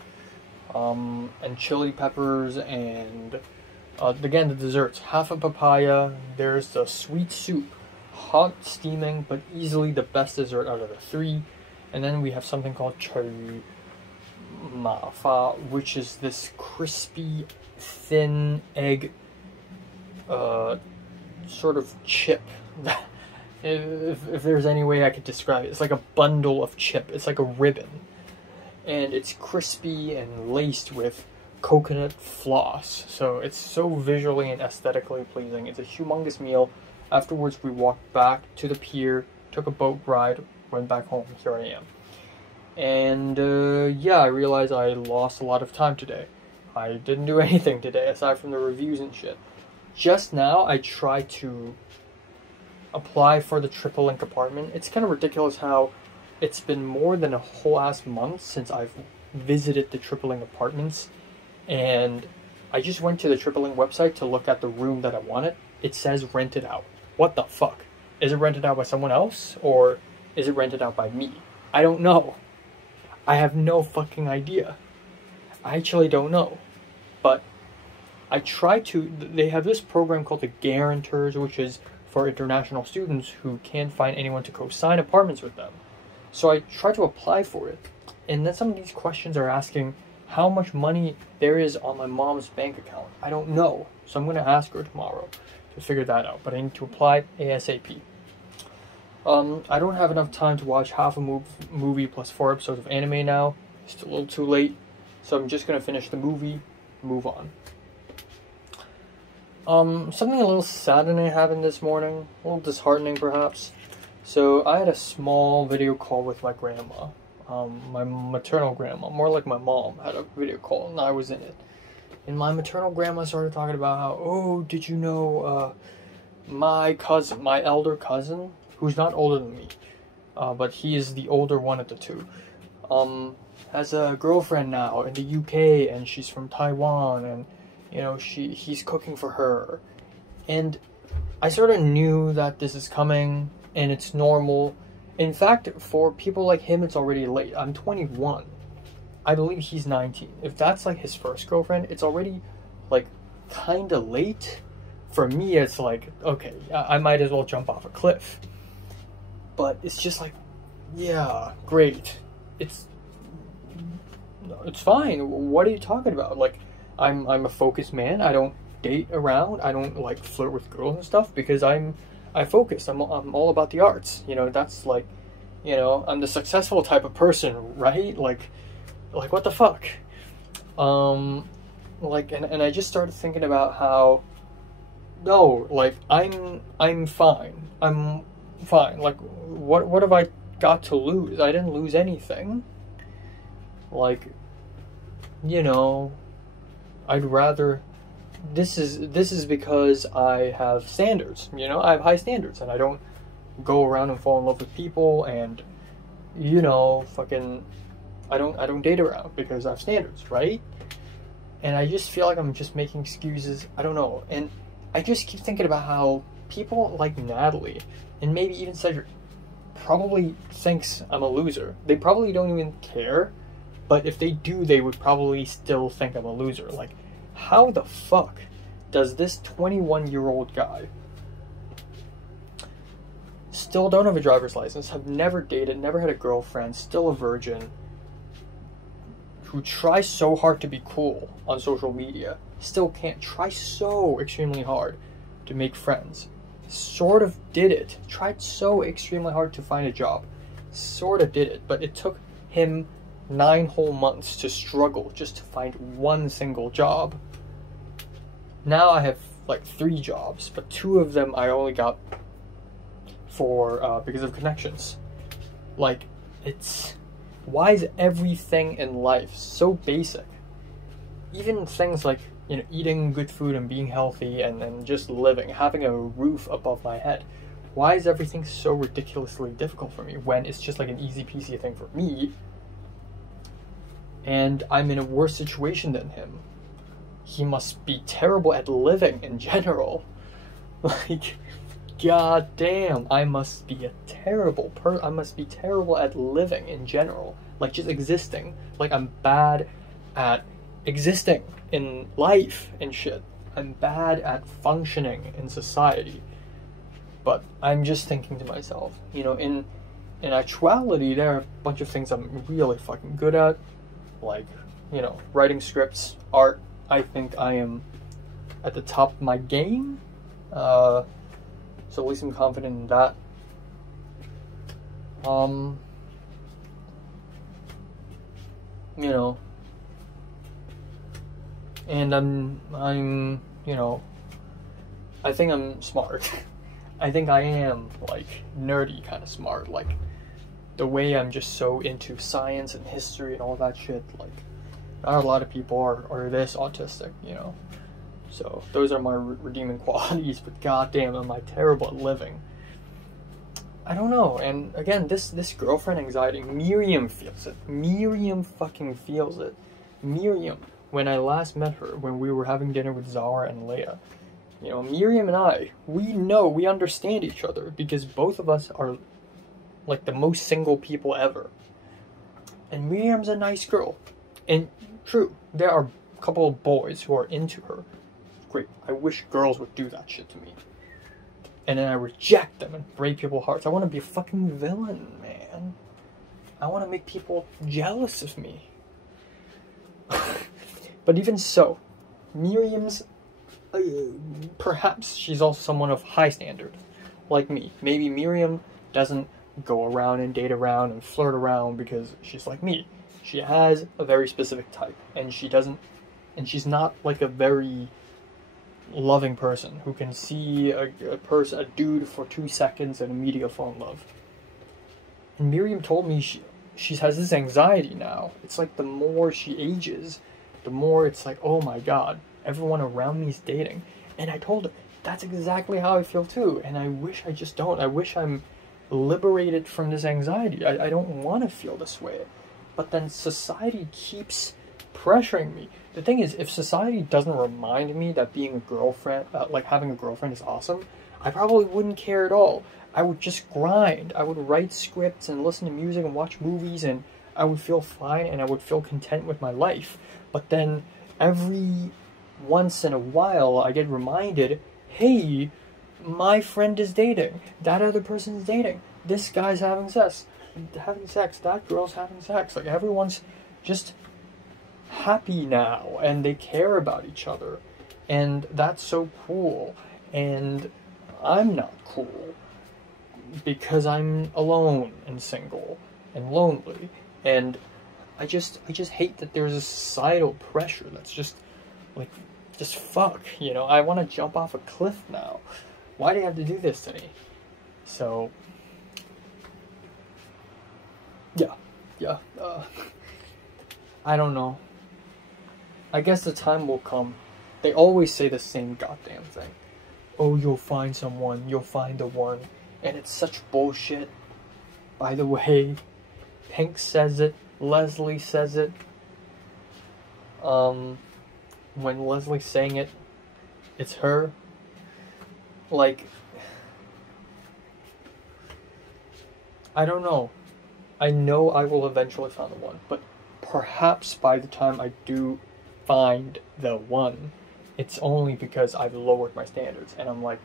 and chili peppers, and again the desserts. Half a papaya. There's the sweet soup, hot steaming, but easily the best dessert out of the three. And then we have something called chow ma fa, which is this crispy, thin egg, sort of chip. if there's any way I could describe it, it's like a bundle of chip. It's like a ribbon, and it's crispy and laced with coconut floss. So it's so visually and aesthetically pleasing. It's a humongous meal. Afterwards, we walked back to the pier, took a boat ride, went back home. Here I am. And yeah, I realized I lost a lot of time today. I didn't do anything today aside from the reviews and shit. Just now, I tried to apply for the triple link apartment. It's kind of ridiculous how it's been more than a whole ass month since I've visited the triple link apartments, and I just went to the triple link website to look at the room that I wanted. It says rented out. What the fuck? Is it rented out by someone else, or is it rented out by me? I don't know. I have no fucking idea. I actually don't know. But I try to, they have this program called the Guarantors, which is for international students who can't find anyone to co-sign apartments with them. So I try to apply for it. And then some of these questions are asking how much money there is on my mom's bank account. I don't know. So I'm going to ask her tomorrow to figure that out. But I need to apply ASAP. I don't have enough time to watch half a movie plus 4 episodes of anime now. It's a little too late. So I'm just going to finish the movie, move on. Something a little saddening happened this morning. A little disheartening, perhaps. So I had a small video call with my grandma. My maternal grandma, more like my mom, had a video call, and I was in it. And my maternal grandma started talking about how, oh, did you know, my cousin, my elder cousin, who's not older than me, but he is the older one of the two, has a girlfriend now in the UK, and she's from Taiwan, and you know, he's cooking for her. And I sort of knew that this is coming, and it's normal. In fact, for people like him, it's already late. I'm 21. I believe he's 19. If that's like his first girlfriend, it's already like kind of late. For me, it's like, okay, I might as well jump off a cliff. But it's just like, yeah, great. It's fine. What are you talking about? Like, I'm a focused man. I don't date around. I don't like flirt with girls and stuff because I focus. I'm all about the arts. You know, that's like, you know, I'm the successful type of person, right? Like what the fuck? Like, and I just started thinking about how, no, like I'm fine. I'm fine. Like, what have I got to lose? I didn't lose anything. Like, you know, I'd rather, this is because I have standards, you know, I have high standards, and I don't go around and fall in love with people, and, you know, fucking, I don't date around because I have standards, right? And I just feel like I'm just making excuses, I don't know, and I just keep thinking about how people like Natalie, and maybe even Cedric, probably thinks I'm a loser. They probably don't even care, but if they do, they would probably still think I'm a loser. Like, how the fuck does this 21-year-old guy still don't have a driver's license, have never dated, never had a girlfriend, still a virgin, who tries so hard to be cool on social media, still can't, try so extremely hard to make friends, sort of did it, tried so extremely hard to find a job, sort of did it, but it took him 9 whole months to struggle just to find one single job. Now I have like 3 jobs, but 2 of them I only got for because of connections. Like, it's, why is everything in life so basic? Even things like, you know, eating good food and being healthy and just living, having a roof above my head. Why is everything so ridiculously difficult for me when it's just like an easy peasy thing for me? And I'm in a worse situation than him. He must be terrible at living in general. Like, god damn, I must be a terrible person. I must be terrible at living in general. Like, just existing. Like, I'm bad at existing in life and shit. I'm bad at functioning in society. But I'm just thinking to myself, you know, in actuality, there are a bunch of things I'm really fucking good at. Like, you know, writing scripts, art. I think I am at the top of my game. So at least I'm confident in that. You know, and I'm, you know, I think I'm smart. I think I am, like, nerdy kind of smart. Like, the way I'm just so into science and history and all that shit, like, not a lot of people are this autistic, you know. So those are my redeeming qualities, but goddamn, am I terrible at living. I don't know, and again, this girlfriend anxiety, Miriam feels it. Miriam fucking feels it. Miriam, when I last met her, when we were having dinner with Zara and Leia, you know, Miriam and I, we understand each other because both of us are like the most single people ever. And Miriam's a nice girl. And true, there are a couple of boys who are into her. Great, I wish girls would do that shit to me. And then I reject them and break people's hearts. I want to be a fucking villain, man. I want to make people jealous of me. But even so, Miriam's... perhaps she's also someone of high standard, like me. Maybe Miriam doesn't go around and date around and flirt around because she's like me. She has a very specific type, and she's not like a very loving person who can see a dude for 2 seconds and immediately fall in love. And Miriam told me she has this anxiety now. It's like the more she ages, the more it's like, oh my god, everyone around me is dating. And I told her, that's exactly how I feel too. And I wish I just don't. I wish I'm liberated from this anxiety. I don't want to feel this way. But then society keeps pressuring me. The thing is, if society doesn't remind me that being a girlfriend, like having a girlfriend is awesome, I probably wouldn't care at all. I would just grind. I would write scripts and listen to music and watch movies, and I would feel fine and I would feel content with my life. But then every once in a while I get reminded, hey, my friend is dating, that other person is dating, this guy's having sex, that girl's having sex. Like, everyone's just happy now and they care about each other, and that's so cool. And I'm not cool because I'm alone and single and lonely, and I just hate that there's a societal pressure that's just like, just fuck, you know. I want to jump off a cliff now. Why do you have to do this to me? So yeah, I don't know. I guess the time will come. They always say the same goddamn thing. Oh, you'll find someone, you'll find the one. And it's such bullshit. By the way, Pink says it, Leslie says it. When Leslie's saying it, it's her. Like, I don't know. I know I will eventually find the one, but perhaps by the time I do find the one, it's only because I've lowered my standards and I'm like,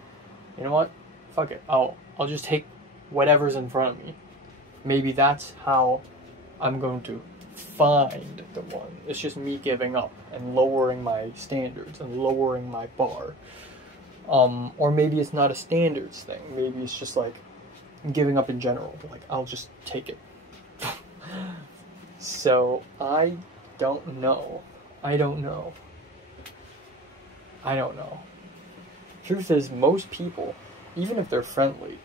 you know what? Fuck it. I'll just take whatever's in front of me. Maybe that's how I'm going to find the one. It's just me giving up and lowering my standards and lowering my bar. Or maybe it's not a standards thing. Maybe it's just like giving up in general. Like, I'll just take it. So I don't know. Truth is, most people, even if they're friendly,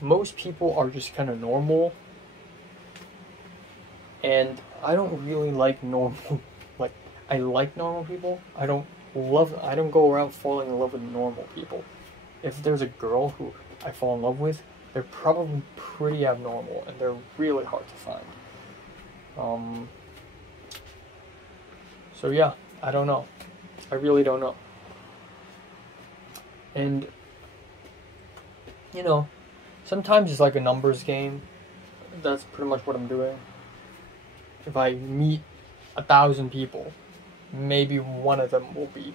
most people are just kind of normal. And I don't really like normal, like, I like normal people. I don't go around falling in love with normal people. If there's a girl who I fall in love with, they're probably pretty abnormal and they're really hard to find. So yeah, I don't know. I really don't know. And you know, sometimes it's like a numbers game. That's pretty much what I'm doing. If I meet 1,000 people, maybe one of them will be,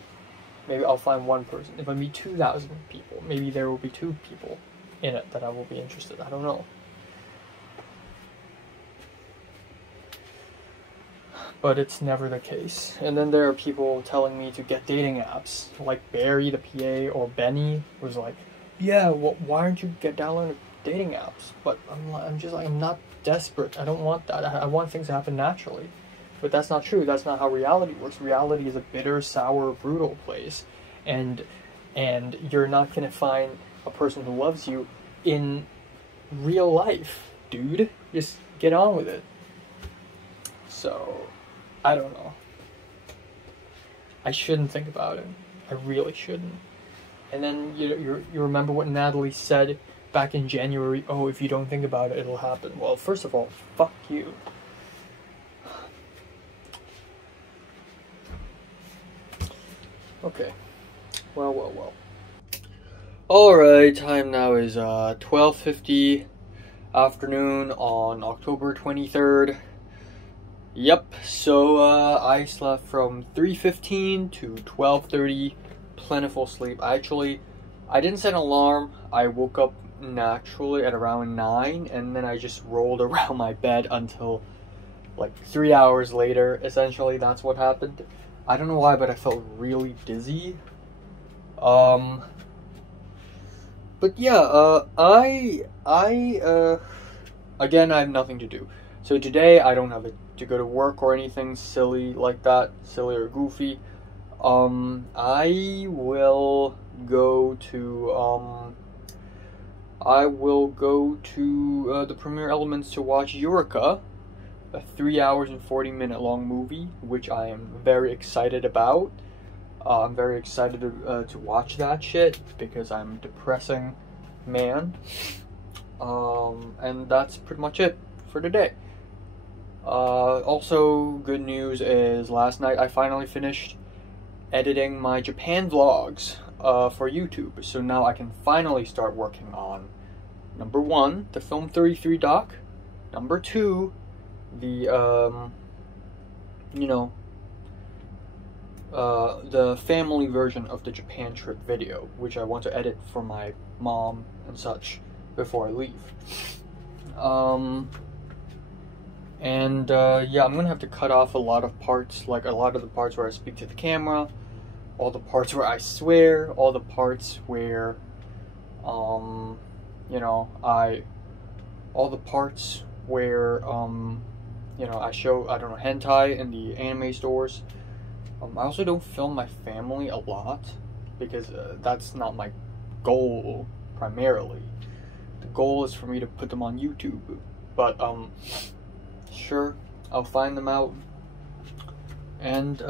maybe I'll find one person. If I meet 2,000 people, maybe there will be 2 people in it that I will be interested. I don't know. But it's never the case. And then there are people telling me to get dating apps, like Barry the PA or Benny was like, yeah, well, why aren't you downloading dating apps? But I'm just like, I'm not desperate. I don't want that. I want things to happen naturally. But that's not true. That's not how reality works. Reality is a bitter, sour, brutal place. And you're not going to find a person who loves you in real life, dude. Just get on with it. So, I don't know. I shouldn't think about it. I really shouldn't. And then you remember what Natalie said back in January, oh, if you don't think about it, it'll happen. Well, first of all, fuck you. Okay. Well. Alright, time now is 12:50 afternoon on October 23rd. Yep, so I slept from 3:15 to 12:30, plentiful sleep. I didn't set an alarm. I woke up naturally at around 9, and then I just rolled around my bed until like 3 hours later. Essentially, that's what happened. I don't know why, but I felt really dizzy. But yeah, again, I have nothing to do. So today, I don't have to go to work or anything silly like that, silly or goofy. I will go to, the Premiere Elements to watch Eureka, a 3 hours and 40-minute long movie, which I am very excited about. I'm very excited to watch that shit because I'm a depressing man. And that's pretty much it for today. Also, good news is last night I finally finished editing my Japan vlogs for YouTube. So now I can finally start working on number 1, the Film 33 doc. Number 2, the the family version of the Japan trip video, which I want to edit for my mom and such before I leave. Yeah, I'm gonna have to cut off a lot of parts, like a lot of the parts where I speak to the camera, all the parts where I swear, all the parts where, all the parts where, I show, I don't know, hentai in the anime stores. I also don't film my family a lot because that's not my goal primarily. The goal is for me to put them on YouTube, but sure, I'll find them out, and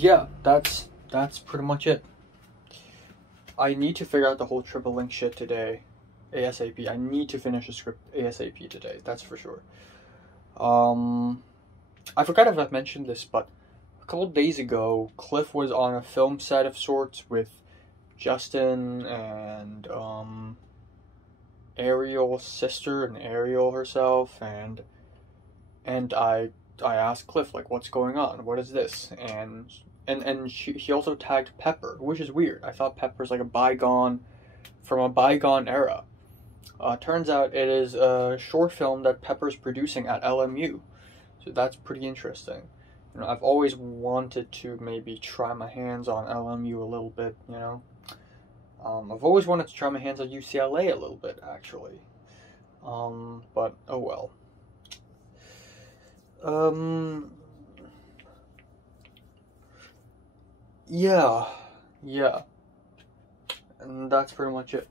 yeah, that's pretty much it. I need to figure out the whole triple link shit today, ASAP. I need to finish the script ASAP today, that's for sure. I forgot if I've mentioned this, but a couple days ago, Cliff was on a film set of sorts with Justin and Ariel's sister and Ariel herself, and I asked Cliff, like, what's going on? What is this? And he also tagged Pepper, which is weird. I thought Pepper's like from a bygone era. Turns out it is a short film that Pepper's producing at LMU. So that's pretty interesting. I've always wanted to maybe try my hands on LMU a little bit, I've always wanted to try my hands on UCLA a little bit, actually. But, oh well. Yeah. And that's pretty much it.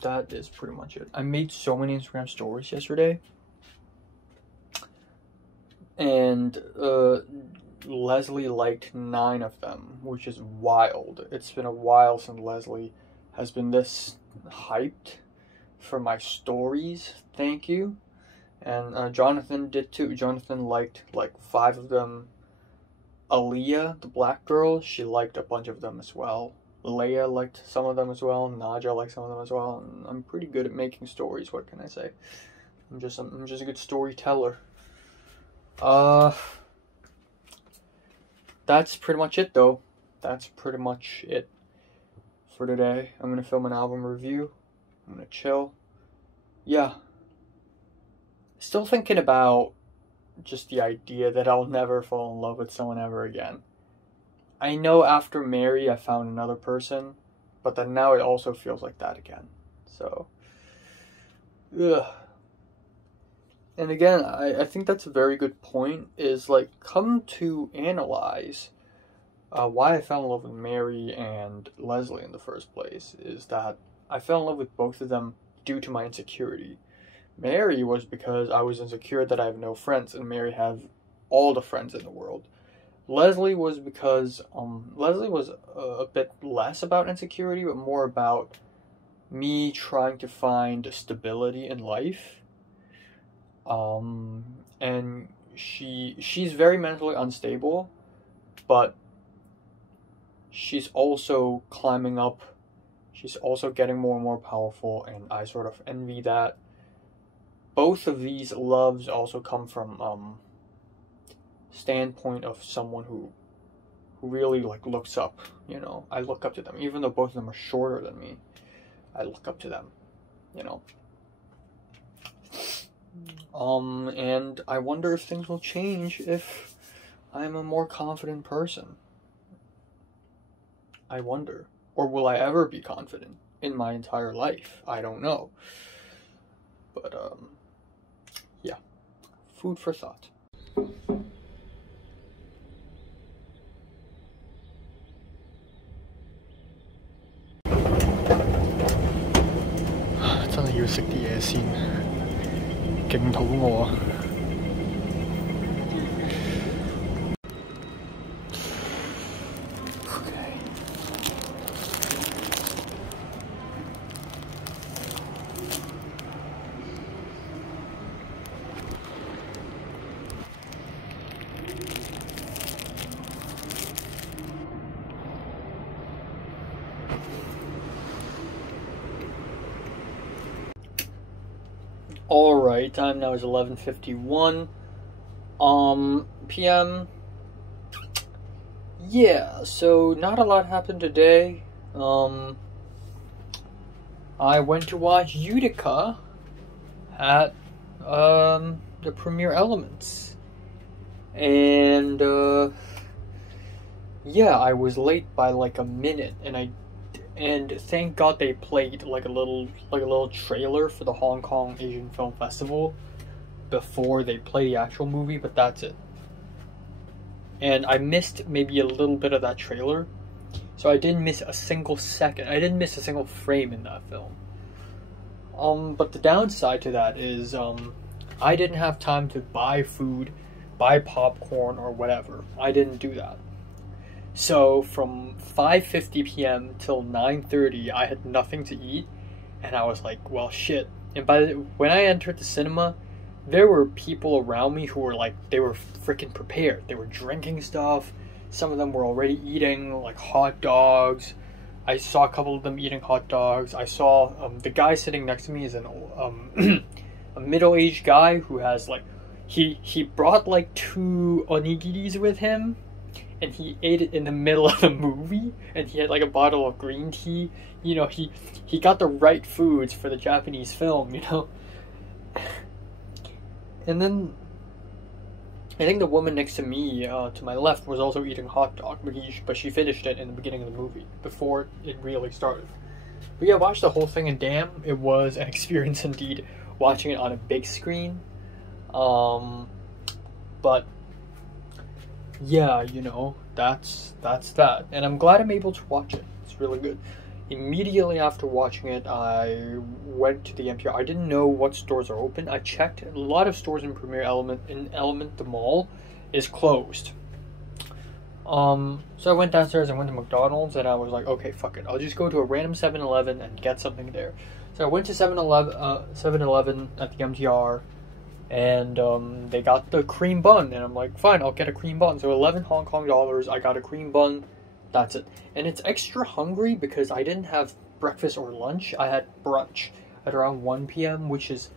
That is pretty much it. I made so many Instagram stories yesterday. And, Leslie liked 9 of them, which is wild. It's been a while since Leslie has been this hyped for my stories. Thank you. And Jonathan did too. Jonathan liked like 5 of them Aaliyah, the black girl, she liked a bunch of them as well. Leia liked some of them as well. Naja liked some of them as well. And I'm pretty good at making stories. What can I say? I'm just a good storyteller. That's pretty much it, though. That's pretty much it for today. I'm gonna film an album review. I'm gonna chill. Yeah. Still thinking about just the idea that I'll never fall in love with someone ever again. I know after Mary I found another person, but then now it also feels like that again. So, ugh. And again, I think that's a very good point, is like, come to analyze why I fell in love with Mary and Leslie in the first place, is that I fell in love with both of them due to my insecurity. Mary was because I was insecure that I have no friends, and Mary have all the friends in the world. Leslie was because Leslie was a bit less about insecurity, but more about me trying to find stability in life. And she's very mentally unstable, but she's also climbing up. She's also getting more and more powerful, and I sort of envy that. Both of these loves also come from standpoint of someone who really like looks up, you know. I look up to them, even though both of them are shorter than me. I look up to them, you know. And I wonder if things will change if I'm a more confident person. I wonder. Or will I ever be confident in my entire life? I don't know. But yeah. Food for thought. 真係要食啲嘢先，勁肚餓啊！ Alright, time now is 11:51 p.m. Yeah, so not a lot happened today. I went to watch Utica at the Premiere Elements. And yeah, I was late by like a minute, and thank God they played like a little trailer for the Hong Kong Asian Film Festival before they play the actual movie, but that's it. And I missed maybe a little bit of that trailer, so I didn't miss a single second. I didn't miss a single frame in that film. But the downside to that is I didn't have time to buy food, buy popcorn or whatever. I didn't do that. So from 5:50 p.m. till 9:30, I had nothing to eat, and I was like, well, shit. And when I entered the cinema, there were people around me who were like, they were freaking prepared. They were drinking stuff. Some of them were already eating like hot dogs. I saw a couple of them eating hot dogs. I saw the guy sitting next to me is a middle-aged guy who has like, he brought like 2 onigiris with him. And he ate it in the middle of the movie, and he had like a bottle of green tea. You know, he got the right foods for the Japanese film, you know. And then I think the woman next to me, to my left, was also eating hot dog, but she finished it in the beginning of the movie before it really started. But yeah, watched the whole thing, and damn, it was an experience indeed watching it on a big screen. But yeah, you know, that's that. And I'm glad I'm able to watch it. It's really good. Immediately after watching it, I went to the MTR. I didn't know what stores are open. I checked. A lot of stores in Premiere Element, the mall, is closed. So I went downstairs, I went to McDonald's, and I was like, okay, fuck it. I'll just go to a random 7-Eleven and get something there. So I went to 7-Eleven at the MTR, and they got the cream bun, and I'm like, fine, I'll get a cream bun. So 11 Hong Kong dollars, I got a cream bun, that's it. And it's extra hungry because I didn't have breakfast or lunch. I had brunch at around 1 p.m., which is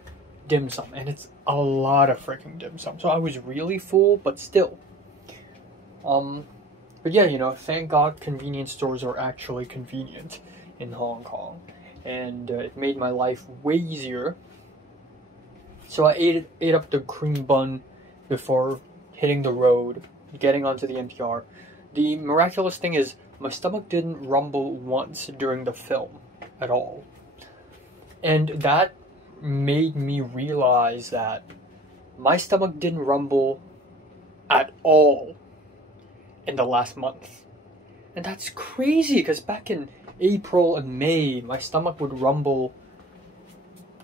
dim sum, and it's a lot of freaking dim sum. So I was really full, but still. But yeah, you know, thank God convenience stores are actually convenient in Hong Kong, and it made my life way easier. So I ate up the cream bun before hitting the road, getting onto the MTR. The miraculous thing is my stomach didn't rumble once during the film at all. And that made me realize that my stomach didn't rumble at all in the last month. And that's crazy, because back in April and May, my stomach would rumble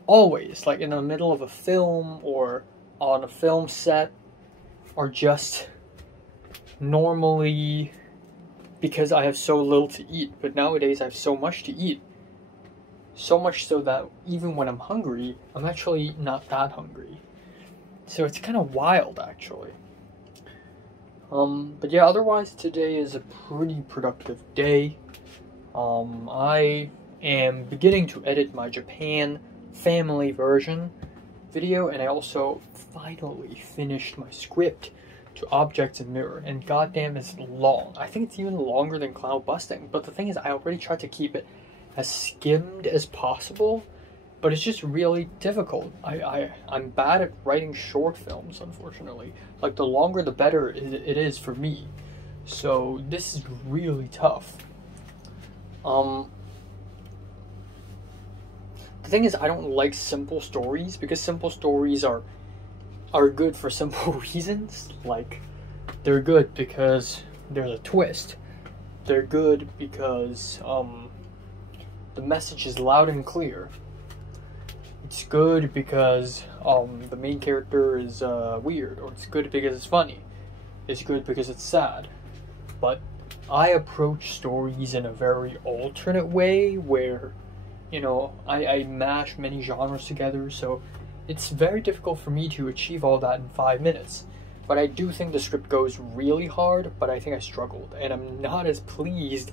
always, like in the middle of a film or on a film set, or just normally because I have so little to eat. But nowadays I have so much to eat. So much so that even when I'm hungry, I'm actually not that hungry. So it's kind of wild, actually. But yeah, otherwise today is a pretty productive day. I am beginning to edit my Japan family version video, and I also finally finished my script to Objects in Mirror, and goddamn it's long. I think it's even longer than Cloud Busting, but the thing is I already tried to keep it as skimmed as possible, but it's just really difficult. I'm bad at writing short films, unfortunately. Like, the longer the better it is for me. So this is really tough. The thing is, I don't like simple stories, because simple stories are good for simple reasons. Like, they're good because there's a twist. They're good because the message is loud and clear. It's good because the main character is weird, or it's good because it's funny. It's good because it's sad. But I approach stories in a very alternate way, where, you know, I mash many genres together, so it's very difficult for me to achieve all that in 5 minutes. But I do think the script goes really hard, but I think I struggled, and I'm not as pleased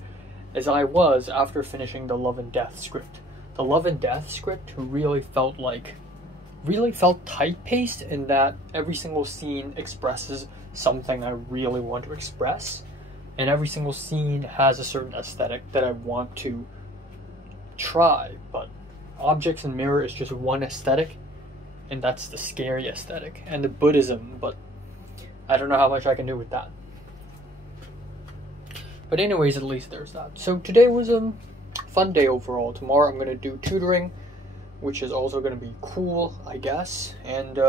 as I was after finishing the Love and Death script. The Love and Death script really felt tight-paced, in that every single scene expresses something I really want to express, and every single scene has a certain aesthetic that I want to try. But Objects in Mirror is just one aesthetic, and that's the scary aesthetic, and the Buddhism, but I don't know how much I can do with that. But anyways, at least there's that. So today was a fun day overall. Tomorrow I'm going to do tutoring, which is also going to be cool, I guess. And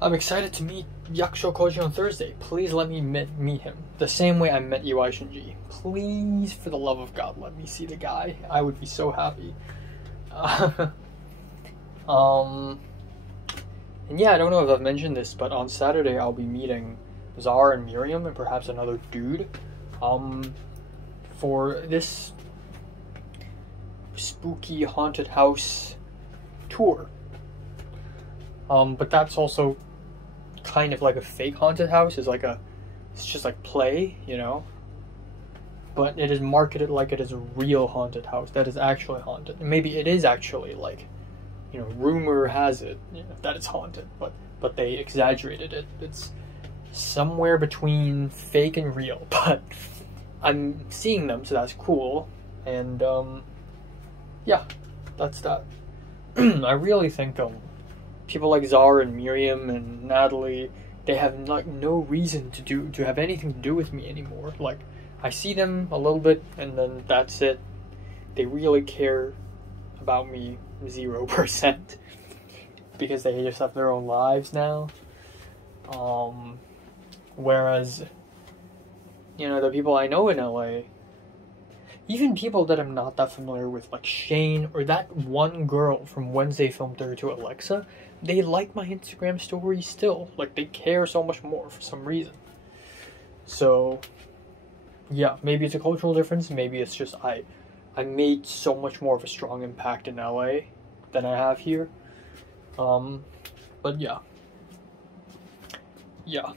I'm excited to meet Yakusho Koji on Thursday. Please let me meet him the same way I met Iwai Shinji. Please, for the love of God, let me see the guy. I would be so happy. And yeah, I don't know if I've mentioned this, but on Saturday I'll be meeting Zara and Miriam and perhaps another dude for this spooky haunted house tour. But that's also kind of like a fake haunted house. It's just like play, you know, but it is marketed like it is a real haunted house that is actually haunted. And maybe it is actually, like, you know, rumor has it, you know, that it's haunted, but they exaggerated it. It's somewhere between fake and real, but I'm seeing them, so that's cool. And yeah, that's that. I really think people like Zara and Miriam and Natalie, they have like no reason to have anything to do with me anymore. Like, I see them a little bit and then that's it. They really care about me 0%, because they just have their own lives now. Whereas, you know, the people I know in LA, even people that I'm not that familiar with, like Shane or that one girl from Wednesday Film 32, Alexa, they like my Instagram stories still. Like, they care so much more for some reason. So yeah, maybe it's a cultural difference, maybe it's just I made so much more of a strong impact in LA than I have here. But yeah. Yeah.